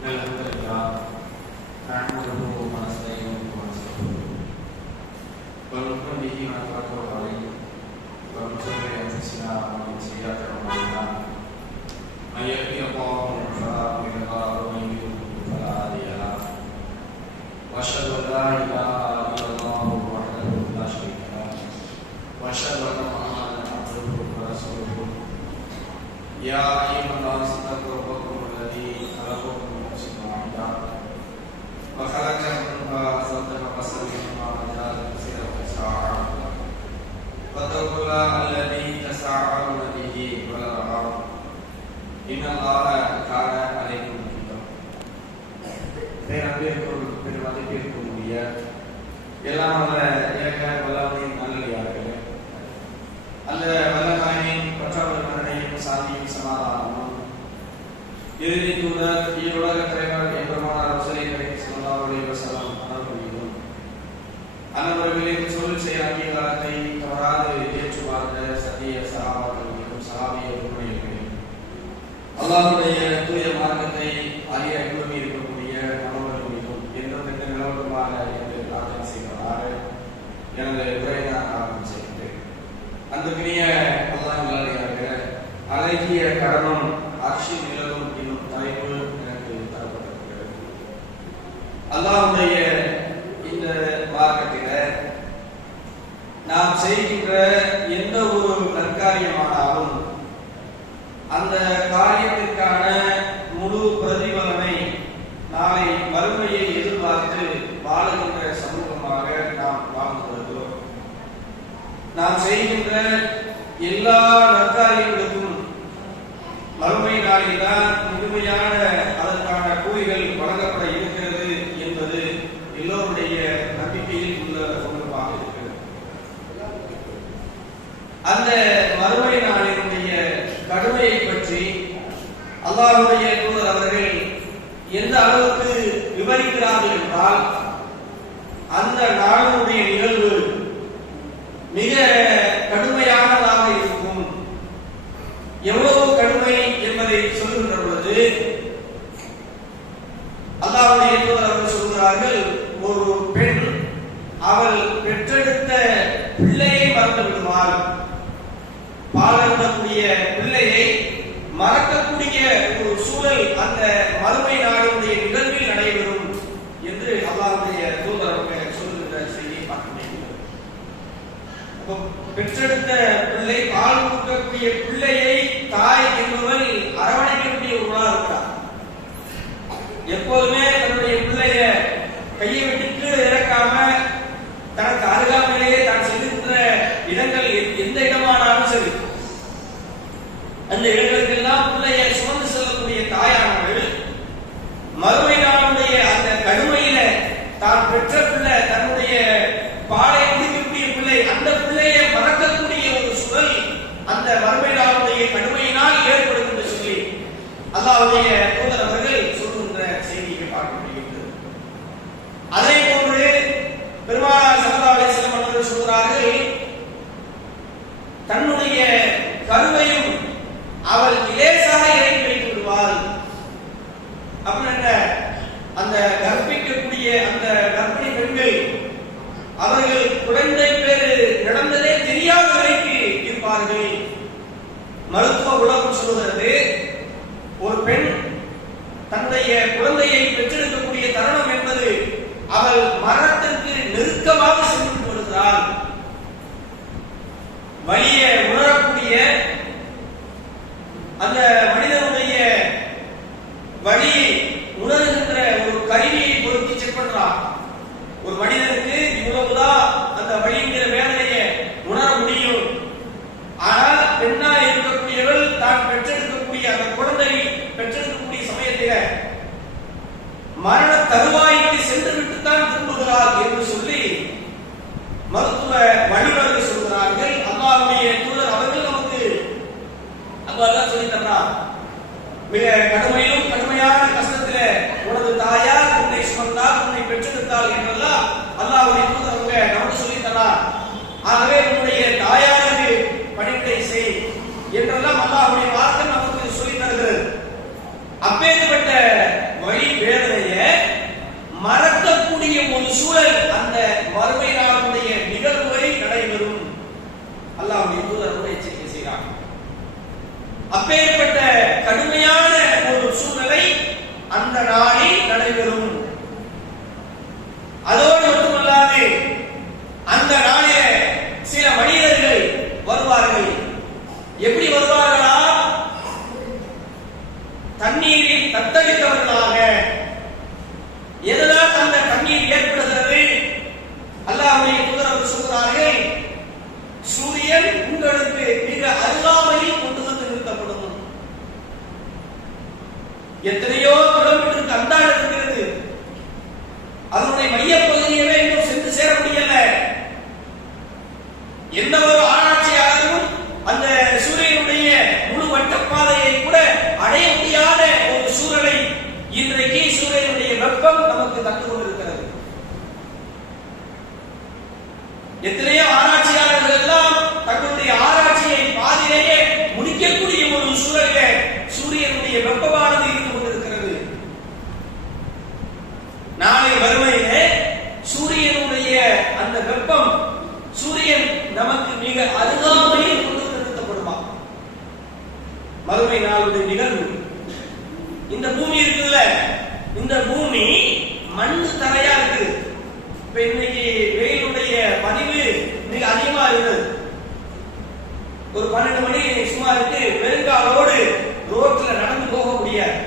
الحمد لله نحمده ونستعينه ونستغفره ونؤمن به ونتوكل عليه ونتوب الى انفسنا ومن سيئات اعمالنا من يهده الله فلا مضل له ومن يضلل فلا هادي له واشهد ان لا اله الا الله وحده لا شريك له واشهد ان محمدا عبده ورسوله يا ايها الناس اتقوا ربكم الذي خلقكم من نفس واحده وخلق منها زوجها وبث منهما رجالا كثيرا ونساء واتقوا الله الذي تساءلون به والارحام ان الله كان عليكم رقيبا பேரன்பிற்கும் பெருமதிப்பிற்கும் உரிய எல்லாம் வல்ல ஏக வல்லவனின் நல்லடியார்களே, அல்ல வல்லநாயனின் பற்றவர் மன்னனையும் சாந்தியும் சமாதானமும் இறுதி தூதர் ஈருலக தலைவர் எம்பெருமானார் ரசூலுல்லாஹி ஸல்லல்லாஹு அலைஹி வஸல்லம் அவர்களிலும் அன்னவர்களின் சொல் செயல் அங்கீகாரத்தை தவறாது ஏற்று வாழ்ந்த சத்திய சஹாபாக்களிலும் சஹாபிய உண்மையிலும் அல்லாஹ்வுடைய தூய மார்க்கத்தை அறிய கூர்மை இருக்கக்கூடிய மனோர்களும் என்றும் இந்த நிலவரமாக என்று பிரார்த்தனை செய்வதாக எனது உரையை நான் ஆரம்பம் செய்கிறேன். அன்புக்குரிய அல்லாஹ்வின் அழகிய கடனும் ஆட்சி நிலவும் என்னும் தலைப்பு எனக்கு தரப்பட்டிருக்கிறது. அல்லாஹ்வுடைய இந்த மார்க்கத்தில நாம் செய்கின்ற எந்த ஒரு நற்காரியமானாலும் அந்த காரியத்திற்கான முழு பிரதிபலனை நாளை மறுமையை எதிர்பார்த்து வாழுகின்ற சமூகமாக நாம் வாழ்ந்து வருகிறோம். நாம் செய்கின்ற எல்லா நற்காரியங்களுக்கும் மறுமை நாளில்தான் முழுமையான அதற்கான கூலிகள் வழங்கப்பட இருக்கிறது என்பது எல்லோருடைய நம்பிக்கையில் உள்ள ஒன்றுமாக இருக்கிறது. அந்த மறுமை நாளினுடைய கடுமையை பற்றி அல்லாஹ்வுடைய தூதர் அவர்கள் எந்த அளவுக்கு விவரிக்கிறார்கள் என்றால், அந்த நாளினுடைய நிகழ்வு மிக கடுமையானதாக இருக்கும். எவ்வளவு கடுமை என்பதை சொல்லுகின்ற பொழுது அல்லாஹ்வுடைய தூதர் அவர்கள் சொல்கிறார்கள், ஒரு பெண் அவள் பெற்றெடுத்த பிள்ளையை மறந்து விடுவாள், பாலக்கூடிய பிள்ளையை மறக்கக்கூடிய ஒரு சூழல் அந்த மறுமை நாளுடைய நிகழ்வில் நடைபெறும் என்று அல்லாஹ்வுடைய தூதர் அவர்கள் சொல்லுகின்ற செய்தியை பார்க்க முடியும். பெற்றெடுத்த பிள்ளை, பால் கொடுக்கக்கூடிய பிள்ளையை தாய் என்பவள் அரவணைக்கக்கூடிய ஒருவராக இருக்கிறார். எப்போதுமே தன்னுடைய பிள்ளைய கையை விட்டு இறக்காம தனக்கு அருகாமையிலேயே தான் செல்லுகின்ற இடங்கள் எந்த இடமானாலும் சரி, அந்த இடங்களுக்கெல்லாம் பிள்ளையை சுமந்து செல்லக்கூடிய தாயானவர்கள் மறுமை நாளுடைய அந்த கடுமையில தான் பெற்ற பிள்ளை, தன்னுடைய பாலை குடிக்கக்கூடிய பிள்ளை, அந்த பிள்ளையை மறக்கக்கூடிய ஒரு சூழல் அந்த மறுமை நாளுடைய கடுமையினால் ஏற்படும் என்று சொல்லி அல்லாஹ்வுடைய தூதர் அவர்கள் சொல்லுகின்ற செய்தியை பார்க்க முடிகிறது. அதே போன்று பெருமானார் ஸல்லல்லாஹு அலைஹி வஸல்லம் அவர்கள் சொல்கிறார்கள், தன்னுடைய கருவையும் அவள் லேசாக இறக்கி வைத்து விடுவாள். அப்படின்ற அந்த கற்பிக்கக்கூடிய அந்த கர்ப்பிணி பெண்கள் அவர்கள் குழந்தை பேரு நடந்ததே தெரியாத வரைக்கு இருப்பார்கள். மருத்துவ உலகம் சொல்கிறது, ஒரு பெண் தன்னுடைய குழந்தையை பெற்றெடுக்கக்கூடிய தருணம் என்பது அவள் மரணத்திற்கு நெருக்கமாக சென்று வருகிறாள். வலியை உணரக்கூடிய அந்த மனிதனுடைய வலியை உணர்கின்ற ஒரு கருவியை பொருத்தி செக் பண்றான். ஒரு மனிதனுக்கு இவ்வளவுதான் அந்த வலிங்கிற வேதனையை உணர முடியும். ஆனால் பெண்ணா இருக்கக்கூடியவள் தான் பெற்றெடுக்கக்கூடிய அந்த குழந்தை பெற்றெடுக்கக்கூடிய சமயத்தில மரண தருவாய்க்கு சென்று விட்டுத்தான் திரும்புகிறார் என்று சொல்லி மருத்துவ வழிமுறைகள் சொல்கிறார்கள். அல்லாஹ்வுடைய தூதர் அவர்கள் நமக்கு அதான் சொல்லி தர்றார், மிக கடுமையிலும் கடுமையான கஷ்டத்தில உனது தாயார் உன்னை சுமந்தால், உன்னை பெற்றெடுத்தால் என்றெல்லாம் அல்லாஹ்வுடைய தூதர் அவங்க நமக்கு சொல்லி தர்றார். ஆகவே உன்னுடைய தாயாருக்கு பணிவிடை செய் என்றெல்லாம் அல்லாஹ்வுடைய வார்த்தை நமக்கு சொல்லி தருகிறது. அப்பேற்பட்ட வழி நிற்கக்கூடிய ஒரு சூழல் அந்த மறுமை நாளுடைய நிகழ்வுகளை நடைபெறும். அல்லாஹ்வுடைய தூதர் எச்சரிக்கை செய்கிறார். அப்பேற்பட்ட கடுமையான ஒரு சூழ்நிலை அந்த நாளில் நடைபெறும். அதோடு மட்டுமல்லாது அந்த நாளிலே சில மனிதர்கள் வருவார்கள். எப்படி வருவார்களா? தண்ணீரில் தத்தளித்தவர்களாக. எதனால் அந்த தண்ணீர் ஏற்படுகிறது? அல்லாஹ்வுடைய தூதர் சொல்கிறார்கள், சூரியன் உங்களுக்கு மிக அருகாமையில் கொண்டு வந்து நிறுத்தப்படும். எத்தனையோ கிலோமீட்டருக்கு அந்தாண்ட இருக்கிறது. அதனுடைய மையப்பகுதியவே இன்னும் சென்று சேர முடியல. எந்த ஒரு ஆராய்ச்சியாளரும் அந்த சூரியனுடைய முழு வட்டப்பாதையை கூட அடைய முடியாத ஒரு சூழலை இன்றைக்கு சூரியனுடைய வெப்பம் நமக்கு தந்து கொண்டிருக்கிறது. எத்தனையோ ஆராய்ச்சியாளர்கள் எல்லாம் தங்களுடைய ஆராய்ச்சியை பாதியிலேயே முடிக்கக்கூடிய ஒரு சூழலிலே சூரியனுடைய வெப்பமானது இருந்து கொண்டிருக்கிறது. நாளை வறுமையிலே சூரியனுடைய அந்த வெப்பம், சூரியன் நமக்கு மிக அருகாமையில் கொண்டு நிறுத்தப்படுமா? மறுமை நாளுடைய நிகழ்வு. இந்த பூமி இருக்குல்ல, இந்த பூமி மண் தரையா இருக்கு. இப்ப இன்னைக்கு வெயிலுடைய பதிவு மிக அதிகமா இருந்தது. ஒரு 12 மணி சும்மா இருக்கு, வெறுங்காலோடு ரோட்ல நடந்து போக முடியாது.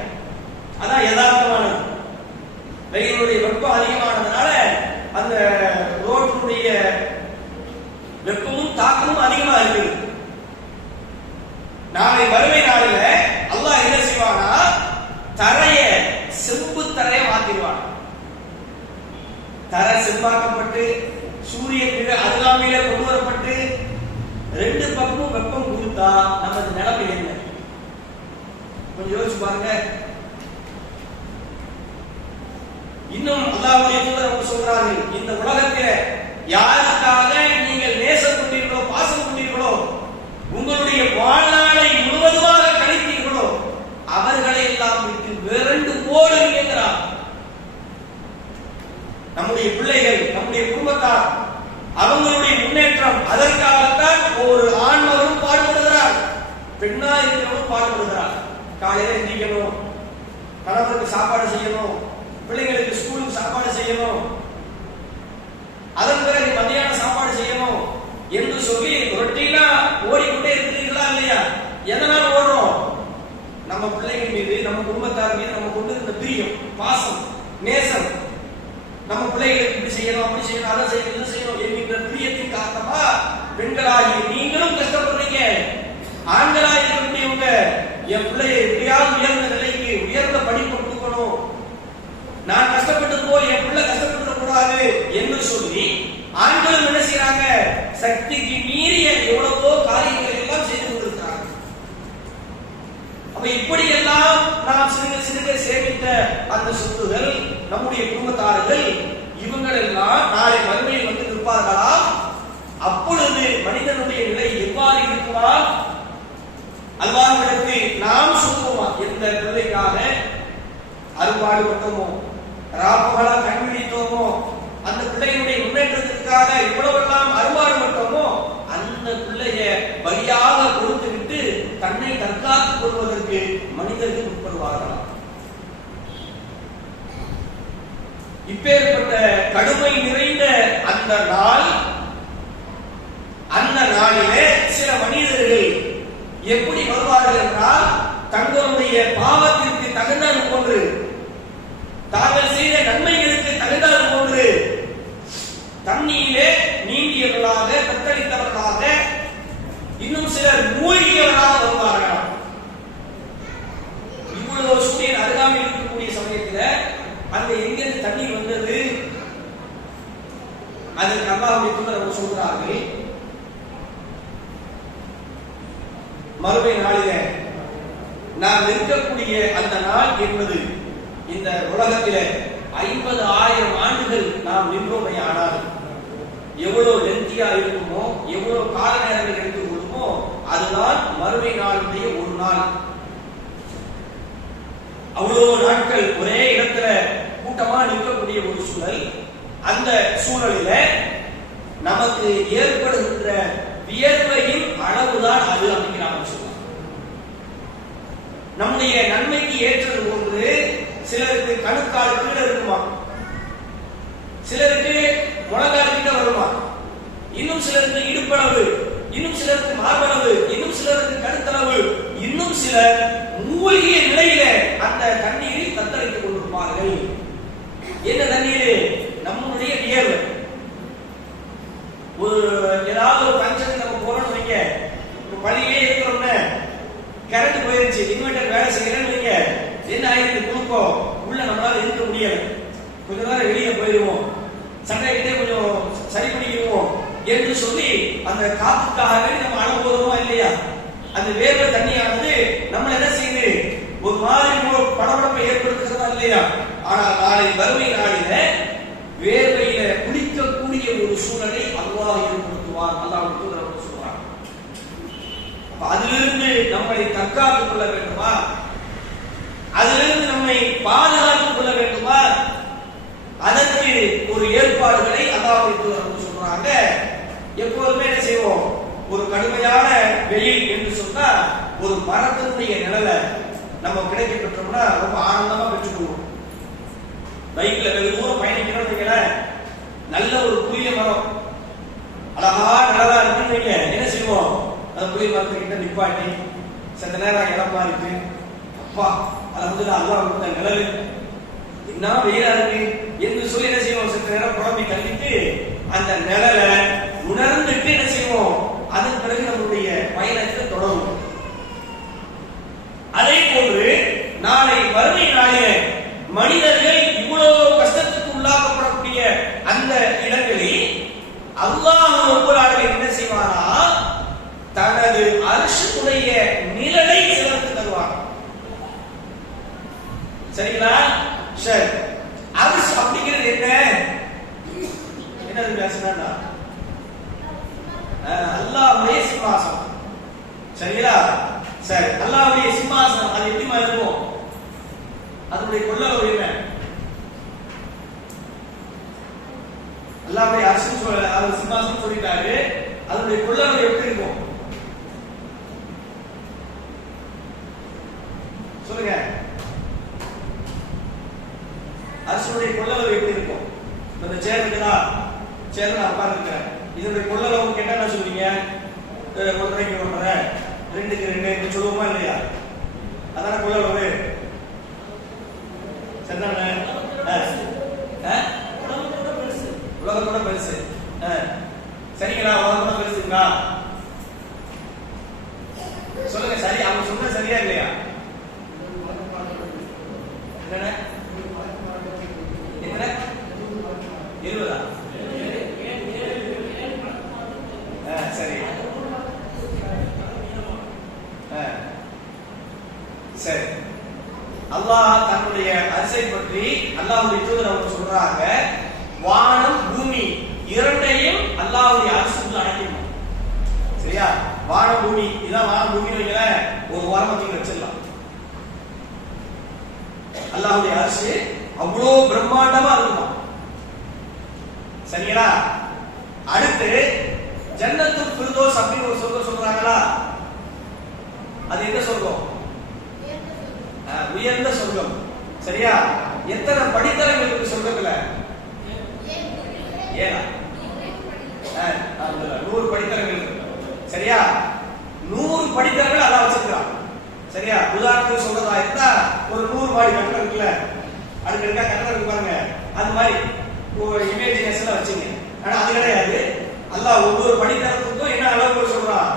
அதான் யதார்த்தமானது. வெயிலுடைய வெப்பம் அதிகமானதுனால அந்த ரோட்டினுடைய வெப்பமும் தாக்கமும் அதிகமா இருக்கு. நாளை வறுமை நாளில அல்லாஹ் என்ன செய்வானா? தரைய செம்பு தரைய மாத்திடுவான். தரை செம்பாக்கப்பட்டு சூரியன் மிக அருகாமையில கொண்டு வரப்பட்டு ரெண்டு பக்கமும் வெப்பம் கொடுத்தா நமது நிலைமை என்ன? கொஞ்சம் யோசிச்சு பாருங்க. இன்னும் அல்லாஹ்வுடைய தூதர் சொல்றார்கள், இந்த உலகத்தில் யாருக்காக நீங்கள் நேசம் கொண்டீர்களோ, பாசம் கொண்டீர்களோ, உங்களுடைய வாழ்நாளை முழுவதுமாக கழித்தீர்களோ, அவர்களை எல்லாம் விட்டு விரண்டு ஓடுகிறார். நம்முடைய பிள்ளைகள், நம்முடைய குடும்பத்தார், அவங்களுடைய முன்னேற்றம், அதற்காகத்தான் ஒரு ஆண்மகனும் பாடுபடுகிறார், பெண்ணா இருக்கிறவனும் பாடுபடுகிறார். காலையில எந்திரிக்கணும், கணவருக்கு சாப்பாடு செய்யணும், பிள்ளைங்களுக்கு ஸ்கூலுக்கு சாப்பாடு செய்யணும், அதன் பிறகு மத்தியான சாப்பாடு செய்யணும் என்று சொல்லி ரொட்டீனா ஓடிக்கொண்டே இருக்கிறீர்களா இல்லையா? எதனால ஓடுறோம்? நம்ம பிள்ளைகள் மீது, நம்ம குடும்பத்தார் மீது நம்ம கொண்டு இருந்த பிரியம், பாசம், நேசம். நம்ம பிள்ளைகளுக்கு இப்படி செய்யணும், அப்படி செய்யணும், அதை செய்யணும், இதை செய்யணும் என்கின்ற பிரியத்தின் காரணமா பெண்களாகி நீங்களும் கஷ்டப்படுறீங்க. ஆண்களாக இருக்கக்கூடியவங்க, என் பிள்ளையை எப்படியாவது உயர்ந்த நிலைக்கு, உயர்ந்த படிப்பு கொடுக்கணும், நான் கஷ்டப்பட்டது போல் என் பிள்ளை கஷ்டப்பட கூடாது என்று சொல்லி ஆண்களும் என்ன செய்யறாங்க? சக்திக்கு மீறிய எவ்வளவோ காரியங்களை எல்லாம் செய்து கொண்டிருக்கிறாங்க. அப்ப இப்படி எல்லாம் நாம் சிறுக சிறுக சேமித்த அந்த சொத்துகள், நம்முடைய குடும்பத்தார்கள், இவங்கள் எல்லாம் நாளை மறுமையில் வந்து நிற்பார்களா? அப்பொழுது மனிதனுடைய நிலை எவ்வாறு இருக்குமா? அல்லாஹ்விடத்தில் நாம் சொல்லுவோமா? எந்த பிள்ளைக்காக அரும்பாடுபட்டோமோ, ராப்பகலா கண்விழித்தோமோ, அந்த பிள்ளைகளுடைய முன்னேற்றத்திற்காக இவ்வளவெல்லாம் அரும்பாடுபட்டோமோ, அந்த பிள்ளைய பலியாக கொடுத்து விட்டு தன்னை தற்காத்துக் கொள்வதற்கு மனிதர்கள் உட்படுவார்களா? இப்பேற்பட்ட கடுமை நிறைந்த அந்த நாள், அந்த நாளிலே சில மனிதர்கள் எப்படி வருவார்கள் என்றால், தங்களுடைய பாவத்திற்கு தகுந்தால் போன்று, தாங்கள் செய்த நன்மைகளுக்கு தகுந்தால் போன்று தண்ணீரிலே நீந்தியவர்களாக, தத்தளித்தவர்களாக, இன்னும் சிலர் மூழ்கியவர்களாக வருவார்கள். இவ்வளவு சூரியன் அருகாமையில் இருக்கக்கூடிய சமயத்தில் அங்க எங்கிருந்து தண்ணீர் வந்தது? அதற்கு அல்லாஹ்வுடைய தூதர் சொல்கிறார்கள், மறுமை நாளிலே நாம் இருக்கக்கூடிய அந்த நாள் என்பது இந்த உலகத்திலே 50,000 ஆண்டுகள் நாம் நின்றோமே. ஆனால் எவ்வளவு லென்த்தியா இருக்குமோ, எவ்வளவு கால நேரங்கள் எடுத்துக் கொள்ளுமோ, அதுதான் மறுமை நாளுடைய ஒரு நாள். அவ்வளவு நாட்கள் ஒரே இடத்துல கூட்டமா நிற்கக்கூடிய ஒரு சூழல். அந்த சூழலில நமக்கு ஏற்படுகின்ற வியர்வையின் அளவுதான் அது அப்படிங்கிறாங்க சொல்லுவாங்க. நம்முடைய நன்மைக்கு ஏற்றது ஒன்று சிலருக்கு கணுக்கால் கீழே இருக்குமா, சிலருக்கு முழங்கால் கிட்ட வருமா, இன்னும் சிலருக்கு இடுப்பளவு, இன்னும் சிலருக்கு மார்பளவு, இன்னும் சிலருக்கு கருத்தளவு, இன்னும் சிலர் மூழ்கிய நிலையில அந்த தண்ணீரில் தத்தளித்துக் கொண்டிருப்பார்கள். என்ன தண்ணீர்? நம்முடைய வியர்வை. ஒரு ஏதாவது ஒரு பஞ்சத்துக்கு நம்ம போறோம்னு வைங்க, பள்ளியிலே இருக்கிறோம்னு கரண்ட் போயிருச்சு, இன்வெர்டர் வேலை செய்யறேன்னு வைங்க, என்ன ஆயிருக்கு? குழுப்பம் உள்ள நம்மளால இருக்க முடியல, கொஞ்ச நேரம் வெளியே போயிடுவோம், சண்டைகிட்டே கொஞ்சம் சரி பண்ணிக்குவோம் என்று சொல்லி அந்த காத்துக்காகவே நம்ம அழ போறோமா இல்லையா? அந்த வேர்வை தண்ணியானது நம்ம என்ன செய்யுது? ஒரு மாதிரி படபடப்பை ஏற்படுத்துகிறதா இல்லையா? ஆனால் நாளை வறுமை நாளில வேர்வையில குளிக்கக்கூடிய ஒரு சூழலை அல்லாஹ் ஏற்படுத்துவார். அல்லாஹ் சொல்றார். அதிலிருந்து நம்மை தற்காத்துக் கொள்ள வேண்டுமா? அதிலிருந்து நம்மை பாதுகாத்துக் கொள்ள வேண்டுமா? அதற்கு ஒரு ஏற்பாடுகளை அல்லாஹ் சொல்றாங்க. எப்போதுமே என்ன செய்வோம்? ஒரு கடுமையான வெயில் என்று சொன்னா ஒரு மரத்தினுடைய நிழலை நம்ம கிடைக்க பெற்றோம்னா ரொம்ப ஆனந்தமா பெற்றுக்கொள்வோம். பைக்ல வெகு தூரம் பயணிக்கிறோம், நல்ல ஒரு புளிய மரம் அழகா நிழலா இருக்குன்னு என்ன செய்வோம்? அந்த புளிய மரத்துக்கிட்ட நிப்பாட்டி சில நேரம் இடம் மாறிட்டு, அப்பா அல்ஹம்துலில்லாஹ் அல்லாஹ் கொடுத்த நிழல் என்ன வெயிலா இருக்கு என்று சொல்லி என்ன செய்வோம்? சில நேரம் குழம்பி தள்ளிட்டு அந்த நிழலை உணர்ந்துட்டு என்ன செய்வோம்? அதன் பிறகு நம்முடைய பயணத்தை தொடரும். அதே போன்று நாளை வறுமை நாளிலே மனிதர்கள் இவ்வளவு கஷ்டத்துக்கு உள்ளாக்கப்படக்கூடிய அந்த இடங்களில் அல்லாஹ் ரப்பல் ஆலமீன் என்ன செய்வாரா? தனது அர்ஷுடைய நிழலை சிலருக்கு தருவார். சரிங்களா? சரி, அர்ஷ் அப்படிங்கிறது என்ன? என்னது பேசுனா? அல்லாஹ்வுடைய சிம்மாசனம். சரிங்களா? சரி, அல்லாஹ்வுடைய சிம்மாசனம் அது எப்படி இருக்கும்? அதனுடைய கொள்ளளவு என்ன? அல்லாஹ்வுடைய அர்ஷ் சொல்ல அது சிம்மாசனம் சொல்லிட்டாரு. அதனுடைய கொள்ளளவு எப்படி இருக்கும் சொல்லுங்க? அர்ஷுடைய கொள்ளளவு எப்படி இருக்கும்? இந்த சேர் இருக்குதா? சேர்ல நான் உட்கார்ந்துருக்கேன். இதனுடைய கொள்ளளவு கேட்டா என்ன சொல்லுவீங்க? 1.5 1.5 2க்கு 2 சொல்லுவோமா இல்லையா? அதான கொள்ளளவு. சரிதானே? உலகத்தோட பெருசு. சரிங்களா? உலகத்தோட பெருசுங்களா? சொல்லுங்க. சரி, அவங்க சொன்ன சரியா இல்லையா? என்ன 20? சரி சரி. அல்லாஹ் தன்னுடைய அரிசை பற்றி அல்லாஹ்வுடைய தூதர் அவங்க சொல்றாங்க, வானம் பூமி இரண்டையும் அல்லாஹ்வுடைய அரிசுக்குள்ள அடக்கிடும். சரியா? வானம் பூமி, இதான் வானம் பூமின்னு வைக்கல, ஒரு வாரமத்துக்கு வச்சிடலாம். அல்லாஹ்வுடைய அரிசி அவ்வளோ பிரம்மாண்டமா இருக்குமா. சரிங்களா? அடுத்து ஜன்னத்துல் ஃபிர்தௌஸ் அப்படின்னு ஒரு சொர்க்கம் சொல்றாங்களா? அது என்ன சொர்க்கம்? உயர்ந்த சொர்க்கம். சரியா? எத்தனை படித்தரங்கள் இருக்கு சொர்க்கத்துல? 7. 100 படித்தரங்கள் இருக்கு. சரியா? 100 படித்தரங்கள் அல்லாஹ் வச்சிருக்கான். சரியா? உதாரணத்துக்கு சொல்றதா இருந்தா ஒரு 100 மாடி கட்டடம் இருக்குல்ல, அடுக்கடுக்கா கட்டடம் இருக்கு பாருங்க, அது மாதிரி ஒரு இமேஜினேஷன்ல வச்சுங்க. ஆனா அது கிடையாது. அல்லாஹ் ஒவ்வொரு படித்தரத்துக்கும் என்ன அளவு சொல்றான்?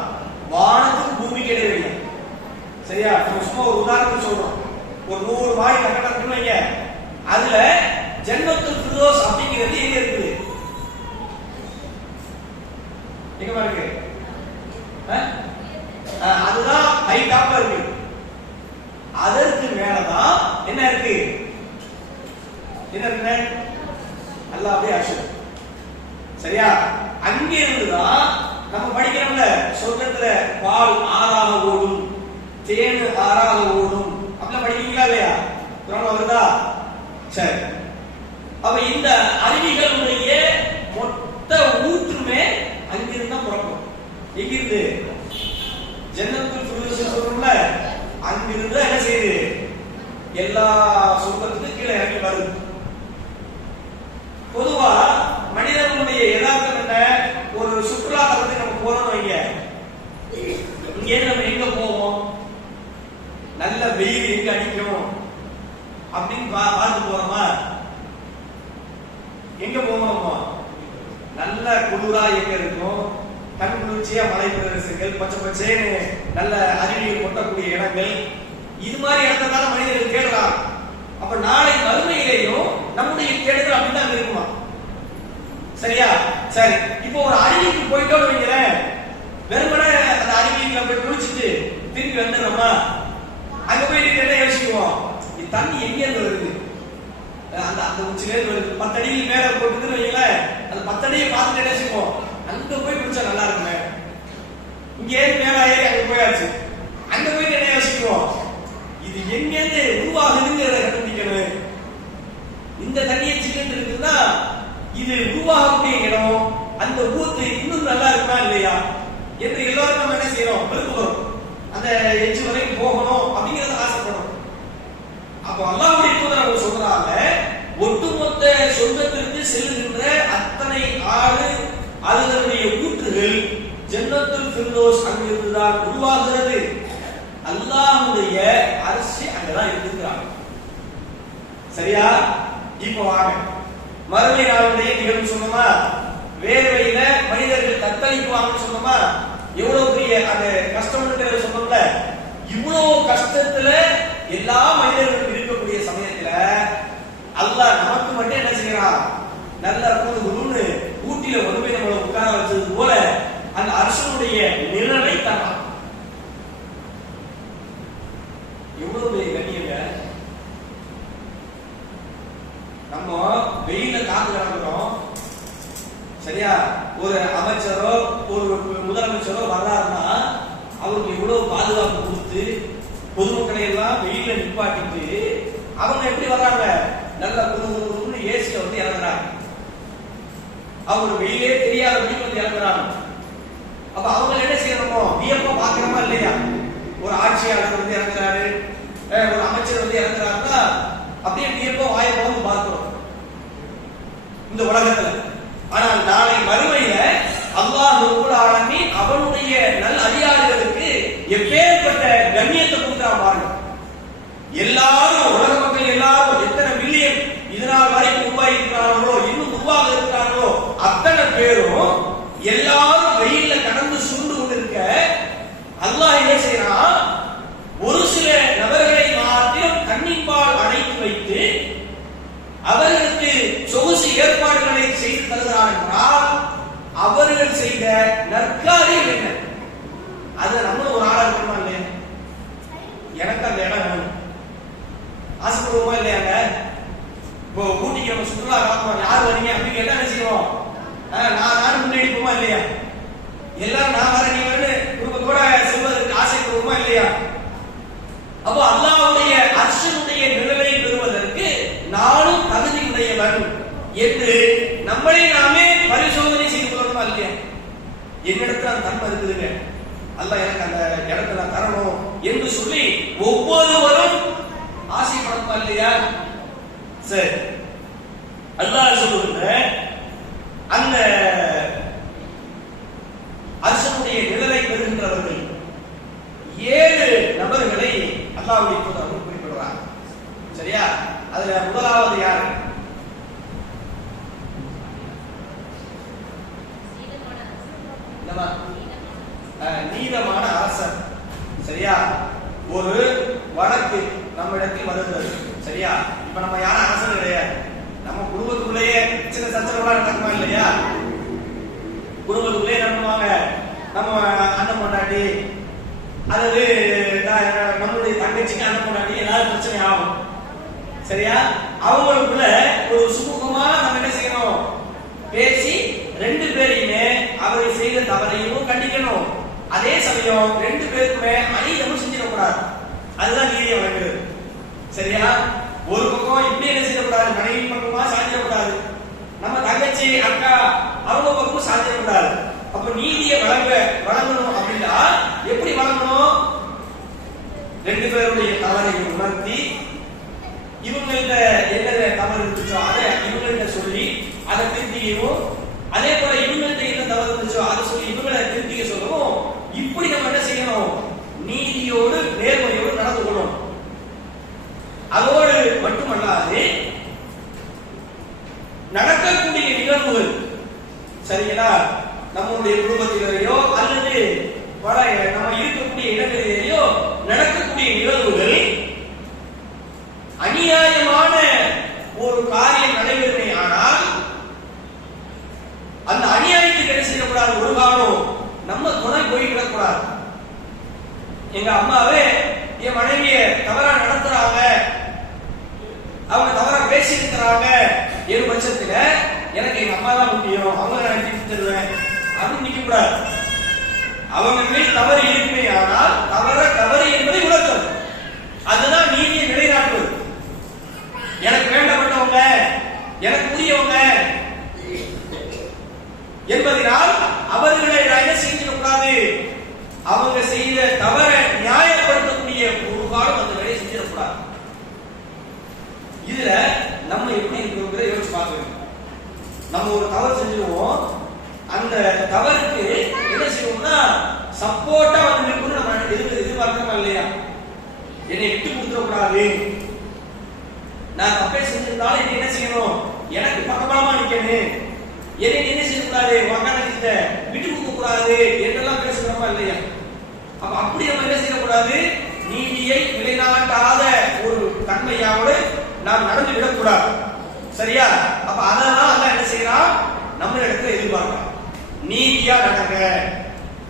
வானத்துக்கும் பூமிக்கு இடைவெளி. சரியா? சும்மா ஒரு உதாரணத்துக்கு சொல்றோம். ஒரு 100 மாடி கட்டடம் இருக்குன்னு வைங்க, அதுல ஜன்னத்துல் ஃபிர்தௌஸ் அப்படிங்கிறது எங்க இருக்குது? எங்க இருக்கு? அதுதான் ஹை டாப்ல இருக்கு. அதற்கு மேலதான் என்ன இருக்கு? என்ன இருக்கு? அல்லாஹ்வுடைய அர்ஷ். சரியா? அங்கே இருந்துதான் நம்ம படிக்கிறோம்ல, சொர்க்கத்துல பால் ஆறாக ஓடும், தேன் ஆறாக ஓடும். அப்படிலாம் படிக்கிறீங்களா இல்லையா? குர்ஆன்ல வருதா? சரி. அப்ப இந்த அருவிகளுடைய மொத்த ஊற்றுமே அங்கிருந்து தான் புறப்படும். எங்கிருந்து? ஜன்னத்துல் ஃபிர்தௌஸ் சொல்றோம்ல, அங்கிருந்து என்ன செய்யுது? எல்லா சொர்க்கத்துக்கு கீழே இறங்கி வருது. பொதுவா மனிதனுடைய யதார்த்தம் என்ன? ஒரு சுற்றுலா தலத்துக்கு நம்ம போறோம் வைங்க, இங்கே நம்ம எங்க போவோம்? நல்ல வெயில் எங்க அடிக்கும் அப்படின்னு பார்த்து போறோமா? எங்க போவோமா? நல்ல குளிரா எங்க இருக்கும், கண் குளிர்ச்சியா மலை பிரதேசங்கள், பச்சை பச்சேன்னு நல்ல அருவிகள் கொட்டக்கூடிய இடங்கள், இது மாதிரி இடத்தை தான் மனிதர்கள் தேடுறாங்க. அப்ப நாளை மறுமையிலேயும் நம்முடைய தேடுதல் அப்படிதான் இருக்குமா? சரியா? சரி, இப்போ ஒரு அருவிக்கு போயிட்டோம்னு வைக்கிறேன், வெறுமனே அந்த அருவிக்குள்ள போய் குளிச்சுட்டு திரும்பி வந்துடுறோமா? அங்க போய் என்ன யோசிக்குவோம்? இந்த தண்ணி எங்க இருந்து வருது? அந்த அந்த உச்சில இருந்து வருது, 10 அடி மேல போட்டுன்னு வைங்களேன், அந்த 10 அடியை பார்த்துட்டு என்ன செய்வோம்? அங்க போய் குளிச்சா நல்லா இருக்குமே. இங்க ஏறி மேல ஏறி அங்க போயாச்சு, அங்க போய் என்ன யோசிக்குவோம்? இது எங்க இருந்து உருவாகுதுங்கிறத கண்டுபிடிக்கணும். இந்த தண்ணியை சிக்கன் இருக்குன்னா இது உருவாகக்கூடிய இடம், அந்த ஊத்து இன்னும் நல்லா இருக்குமா இல்லையா என்று எல்லாரும் நம்ம என்ன செய்யறோம்? விரும்புகிறோம். அந்த எட்ஜ் வரைக்கும் போகணும் அப்படிங்கறத ஆசைப்படுறோம். அப்ப அல்லாஹ்வுடைய தூதர் அவங்க சொல்றாங்க, ஒட்டுமொத்த சொர்க்கத்திற்கு செல்லுகின்ற அத்தனை ஆறு அதனுடைய ஊற்றுகள் ஜன்னத்துல் ஃபிர்தௌஸ் அங்கிருந்துதான் உருவாகிறது. அல்லாஹ்வுடைய அர்ஷ் அங்கதான் இருக்கிறாங்க. சரியா? இப்போ வாங்க, மறுமை நாளுடைய நிகழ்வு சொன்னோமா, வேர்வையில மனிதர்கள் தத்தளிக்குவாங்கன்னு சொன்னோமா, எவ்வளவு பெரிய அந்த கஷ்டம்ங்கிறத சொன்னோம்ல, இவ்வளவு கஷ்டத்துல எல்லா மனிதர்களும் இருக்கக்கூடிய சமயத்துல அல்லாஹ் நமக்கு மட்டும் என்ன செய்யறான்? நல்லா குழுன்னு ஊட்டில கொண்டு போய் நம்மளை உட்கார வச்சது போல அந்த அரசனுடைய நிழலை தரான். எவ்வளவு பெரிய கண்ணியங்க! நம்ம வெயில காத்து கிடக்கிறோம், சரியா? ஒரு அமைச்சரோ ஒரு முதலமைச்சரோ வர்றாருன்னா அவருக்கு எவ்வளவு பாதுகாப்பு கொடுத்து பொதுமக்களை எல்லாம் வெயில நிப்பாட்டிட்டு அவங்க எப்படி வர்றாங்க? நல்ல குழுன்னு ஏசில வந்து இறங்குறாங்க. அவங்க வெயிலே தெரியாதபடி வந்து இறங்குறாங்க. அப்ப அவங்க என்ன செய்யணுமோ வியப்பா பாக்குறோமா இல்லையா? ஒரு ஆட்சியாளர் வந்து இறங்குறாரு, ஒரு அமைச்சர் வந்து இறங்குறாருன்னா அப்படியே வியப்பா வாயை போது பார்க்கிறோம் இந்த உலகத்துல. ஆனால் நாளை மறுமையில அல்லாஹ் ரப்பல் ஆலமீன் அவனுடைய நல் அடியார்களுக்கு எப்பேற்பட்ட கண்ணியத்தை கொடுக்கிறான் பாருங்க. எல்லாரும், உலக மக்கள் எல்லாரும் எத்தனை மில்லியன் இதனால் வரைக்கும் உருவாகி இருக்கிறார்களோ, இன்னும் உருவாக இருக்கிறார்களோ அத்தனை பேரும் எல்லாரும் வெயில்ல கடந்து சுண்டு கொண்டிருக்க அல்லாஹ் என்ன செய்யறான்? ஒரு சில நபர்களை மாத்திரம் கண்ணிப்பால் அடைத்து வைத்து அவர்களுக்கு சொகுசு ஏற்பாடுகளை செய்து தருகிறார் என்றால் அவர்கள் செய்த நற்காரியம் என்ன? அது நம்ம ஒரு ஆளா இருக்கணுமா இல்லையா? எனக்கு அந்த இடம் வேணும் ஆசைப்படுவோமா இல்லையாங்க? இப்போ ஊட்டிக்கு நம்ம சுற்றுலா காட்டுவோம், யார் வரீங்க அப்படின்னு கேட்டா என்ன செய்வோம்? நான் முன்னெடுப்போமா இல்லையா? எல்லாரும் நான் வர நீ வந்து குடும்பத்தோட செல்வதற்கு ஆசைப்படுவோமா இல்லையா? அப்போ அல்லாஹ்வுடைய அர்ஷனுடைய நிழலை பெறுவதற்கு நானும் தகுதி உடையவன் என்று நம்மளை நாமே பரிசோதனை செய்து கொள்ளணுமா இல்லையா? என்னிடத்துல அந்த தன்மை இருக்குதுங்க, அல்லாஹ் எனக்கு அந்த இடத்துல நான் தரணும் என்று சொல்லி ஒவ்வொருவரும் ஆசைப்படணுமா இல்லையா? சரி, அல்லாஹ் சொல்லுகின்ற அந்த அர்ஷனுடைய நிழலை பெறுகின்றவர்கள் 7 நபர்களை அல்லாஹ்வுடைய தூதர் குறிப்பிடுறார். சரியா? அதுல முதலாவது யாரு? நீதமான அரசர். சரியா? ஒரு வழக்கு நம்ம இடத்தில் வருகிறது. சரியா? இப்ப நம்ம யாரும் அரசர் கிடையாது, நம்ம குடும்பத்துக்குள்ளேயே சின்ன சச்சரவுலாம் நடக்குமா இல்லையா? குடும்பத்துக்குள்ளேயே நடக்குவாங்க. நம்ம அண்ணன் பொண்டாட்டி அல்லது நம்மளுடைய தங்கச்சிக்கு அண்ணன் பொண்டாட்டி ஏதாவது பிரச்சனை ஆகும். சரியா? அவங்களுக்குள்ள ஒரு சுமூகமா நம்ம என்ன செய்யணும்? பேசி 2 பேரையுமே அவரை செய்த தவறையும் கண்டிக்கணும். அதே சமயம் 2 பேருக்குமே அநீதமும் செஞ்சிடக்கூடாது. அதுதான் நீதியை வழங்குறது. சரியா? ஒரு பக்கம் இப்படி என்ன செய்யக்கூடாது, மனைவி பக்கமா சாஞ்சிடக்கூடாது, தங்கச்சி அக்கா அவங்க பக்கம் சாத்தியக்கூடாது. அப்ப நீதியை வழங்கணும் அப்படின்னா எப்படி வழங்கணும்? ரெண்டு பேருடைய தவறை உணர்த்தி இவங்கள்ட்ட என்ன தவறு இருந்துச்சோ அதை இவங்கள்ட்ட சொல்லி அதை திருத்திக்கவும், அதே போல இவங்கள்ட்ட என்ன தவறு இருந்துச்சோ அதை சொல்லி இவங்களை திருத்திக்க சொல்லவும், இப்படி நம்ம என்ன செய்யணும்? நீதியோடு நேர்மையோடு நடந்து கொள்ளணும். அதோடு மட்டுமல்லாது நடக்கக்கூடிய நிகழ்வுகள் சரிங்களா, நம்முடைய குடும்பத்திலேயோ அல்லது பல நம்ம இருக்கக்கூடிய இடங்களிலேயோ நடக்கக்கூடிய நிகழ்வுகள் அநியாயமான ஒரு காரியம் நடைபெறுமே ஆனால் அந்த அநியாயத்துக்கு என்ன செய்யக்கூடாது? ஒரு காலம் நம்ம துணை போய் விடக்கூடாது. எங்க அம்மாவே என் மனைவிய தவறா நடத்துறாங்க, அவங்க தவறா பேசியிருக்கிறாங்க என் பட்சத்துல எனக்கு எங்க அம்மா தான் முக்கியம், அவங்க நான் தீர்த்து தருவேன் அப்படின்னு நிக்க கூடாது. அவங்க மேல் தவறு இருக்குமே ஆனால் தவறு என்பதை உணர்த்தணும். அதுதான் நீதியை நிலைநாட்டுவது. எனக்கு வேண்டப்பட்டவங்க, எனக்கு உரியவங்க என்பதனால் அவர்களை என்ன செஞ்சிடக்கூடாது? அவங்க செய்த தவறை நியாயப்படுத்தக்கூடிய ஒரு காலம் அந்த வேலையை செஞ்சிடக்கூடாது. இதுல நம்ம எப்படி இருக்கிறோங்கிற யோசிச்சு பார்க்கணும். நம்ம ஒரு தவறு செஞ்சிருவோம், அந்த தவறுக்கு என்ன செய்வோம்னா சப்போர்ட்டா வந்து நிற்கணும். நம்ம எதிர்பார்க்கிறோமா இல்லையா? என்னை விட்டு கொடுத்துடக்கூடாது, நான் தப்பே செஞ்சிருந்தாலும் என்னை என்ன செய்யணும்? எனக்கு பக்கபலமா நிக்கணும், என்னை என்ன செய்யக்கூடாது? வாக்காளர்கிட்ட விட்டு கொடுக்க கூடாது என்றெல்லாம் பேசுகிறோமா இல்லையா? அப்ப அப்படி நம்ம என்ன செய்யக்கூடாது? நீதியை நிலைநாட்டாத ஒரு தன்மையோடு நாம் நடந்து விடக்கூடாது. சரியா? அப்ப அதெல்லாம் அல்லாஹ் என்ன செய்யறான்? நம்ம இடத்துல எதிர்பார்க்கிறான். நீதியா நடங்க.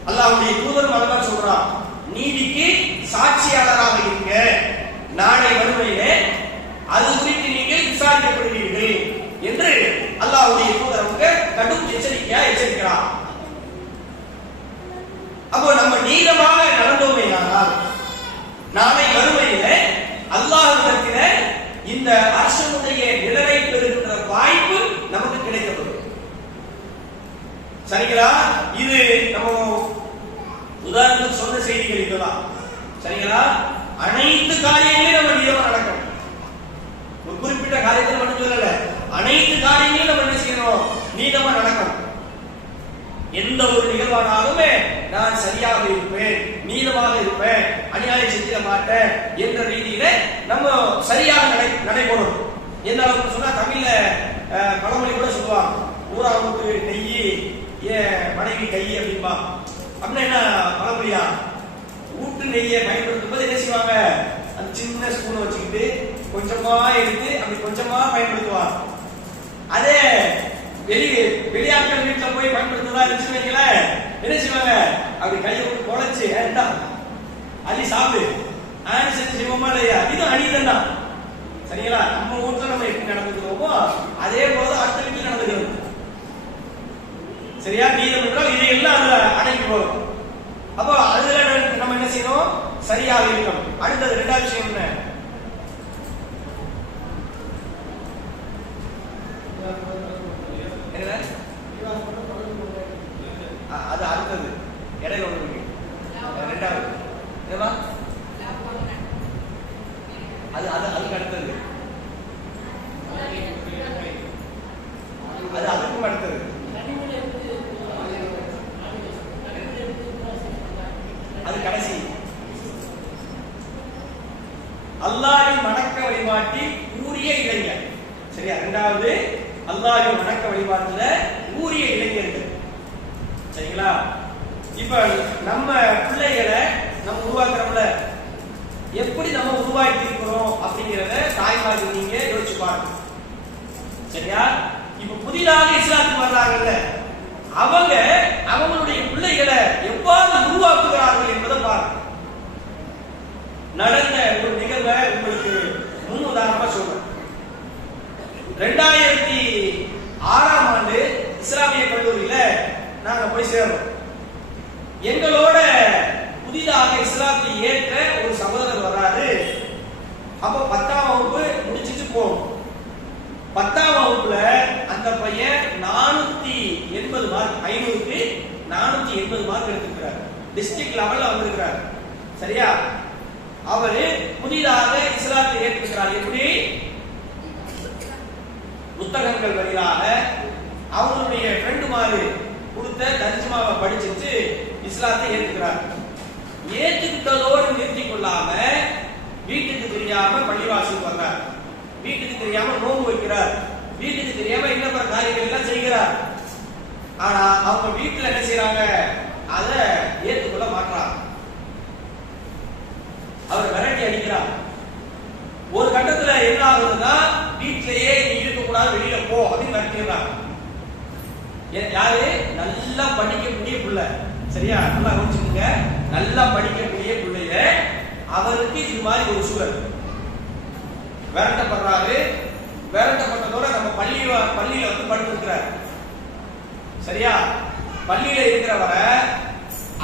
அல்லாஹ்வுடைய தூதர் மதம் சொல்றான், நீதிக்கு சாட்சியாளராக இருங்க, நாளை வறுமையிலே அது குறித்து நீங்கள் விசாரிக்கப்படுவீர்கள் என்று அல்லாஹ்வுடைய தூதர் அவங்க கடும் எச்சரிக்கையா எச்சரிக்கிறார். அப்போ நம்ம நீளமாக நடந்தோமே ஆனால் நாளை வறுமையிலே அல்லாஹ்விடத்தில இந்த அரசனுடைய நிழலை பெறுகின்ற வாய்ப்பு நமக்கு கிடைக்கப்படும். சரிங்களா? இது நம்ம உதாரணத்துக்கு சொன்ன செய்திகள் இதுதான். சரிங்களா? அனைத்து காரியங்களையும் நம்ம நீளமா நடக்கணும். ஒரு குறிப்பிட்ட காரியத்தை மட்டும் சொல்லல, அனைத்து காரியங்களையும் நம்ம என்ன செய்யணும்? நீளமா நடக்கணும். எந்த ஒரு நிகழ்வானாலுமே நான் சரியாக இருப்பேன், நீளமாக இருப்பேன், அநியாயம் செஞ்சிட மாட்டேன் என்ற ரீதியில நம்ம சரியாக நடைபெறணும். என்ன அளவுக்கு சொன்னா தமிழ்ல பழமொழி கூட சொல்லுவாங்க, ஊராவுக்கு நெய்யி மனைவி கை அப்படின்பா. அப்படின்னா என்ன பழமொழியா? ஊட்டு நெய்யை பயன்படுத்தும் போது என்ன செய்வாங்க? அந்த சின்ன ஸ்பூன் வச்சுக்கிட்டு கொஞ்சமா எடுத்து அப்படி கொஞ்சமா பயன்படுத்துவாங்க. அதே வெளியாட்கள் வீட்டுல போய் பயன்படுத்துறதா இருந்துச்சுன்னு வைங்களேன், என்ன செய்வாங்க? அப்படி கையை விட்டு குழைச்சு அள்ளி சாப்பிடு செஞ்சு செய்வோமா இல்லையா? இது அநீதம் தான். சரிங்களா? நம்ம வீட்டுல நம்ம எப்படி நடந்துக்கிறோமோ அதே போல அடுத்த வீட்டில் நடந்துக்கிறோம். சரியா? நீதம் என்றால் இதையெல்லாம் அதுல அடங்கி போகும். அப்போ அதுல நம்ம என்ன செய்யணும்? சரியாக இருக்கணும். அடுத்தது இரண்டாவது விஷயம் என்ன? அது அடுத்தது இடையில ஒன்று இருக்கு. ரெண்டாவது அது அதுக்கு அடுத்தது, அது அதுக்கும் அடுத்தது. அது கடைசி. அல்லாஹ்வின் வணக்க வழிபாட்டில் ஊறிய இளைஞர். சரியா? இரண்டாவது அல்லாஹ்வின் வணக்க வழிபாட்டுல ஊறிய இளைஞர்கள். சரிங்களா? இப்ப நம்ம பிள்ளைகளை நம்ம உருவாக்குறோம்ல, எப்படி நம்ம உருவாக்கி இருக்கிறோம் அப்படிங்கறத தாய்மார்கள் நீங்க யோசிச்சு பாருங்க. சரியா? இப்ப புதிதாக இஸ்லாத்துக்கு வர்றாங்கல்ல, அவங்க அவங்களுடைய பிள்ளைகளை எவ்வாறு உருவாக்குகிறார்கள் என்பதை பாருங்க. நடந்த ஒரு நிகழ்வை உங்களுக்கு முன் உதாரணமா சொல்றேன். 2006ஆம் ஆண்டு இஸ்லாமிய கல்லூரியில நாங்க போய் சேர்றோம். எங்களோட புதிதாக இஸ்லாத்தை ஏற்ற ஒரு சகோதரர் வர்றாரு. அப்ப 10ஆம் வகுப்பு முடிச்சிட்டு போகும். 10ஆம் வகுப்புல அந்த அந்த பையன் 480 மார்க், 500க்கு 480 மார்க் எடுத்திருக்கிறார். டிஸ்ட்ரிக்ட் லெவல்ல வந்திருக்கிறார். சரியா? அவரு புதிதாக இஸ்லாத்தை ஏற்றுக்கிறார். எப்படி? புத்தகங்கள் வழியாக அவங்களுடைய ஃப்ரெண்டுமாரு கொடுத்த தர்ஜுமாவை படிச்சுட்டு இஸ்லாத்தை ஏற்றுக்கிறார். ஏற்றுக்கிட்டதோடு நிறுத்திக் கொள்ளாம வீட்டுக்கு தெரியாம பள்ளிவாசல் வர்றார், வீட்டுக்கு தெரியாம நோன்பு வைக்கிறார், வீட்டுக்கு தெரியாம என்ன பல காரியங்கள் எல்லாம் செய்கிறார். ஆனா அவங்க வீட்டுல என்ன செய்யறாங்க? அத ஏற்றுக்கொள்ள மாட்டார். அவர் விரட்டி அடிக்கிறார். ஒரு கட்டத்துல என்ன ஆகுதுன்னா, வீட்டிலேயே நீ இருக்கக்கூடாது, வெளியில போ அப்படின்னு விரட்டிடுறாங்க. யாரு? நல்லா படிக்கக்கூடிய பிள்ளை. சரியா? நல்லா கவனிச்சுக்கோங்க. நல்லா படிக்கக்கூடிய பிள்ளைய அவருக்கு இது மாதிரி ஒரு சூழல். விரட்டப்படுறாரு. விரட்டப்பட்டதோட நம்ம பள்ளியில வந்து படுத்திருக்கிறார். சரியா? பள்ளியில இருக்கிறவரை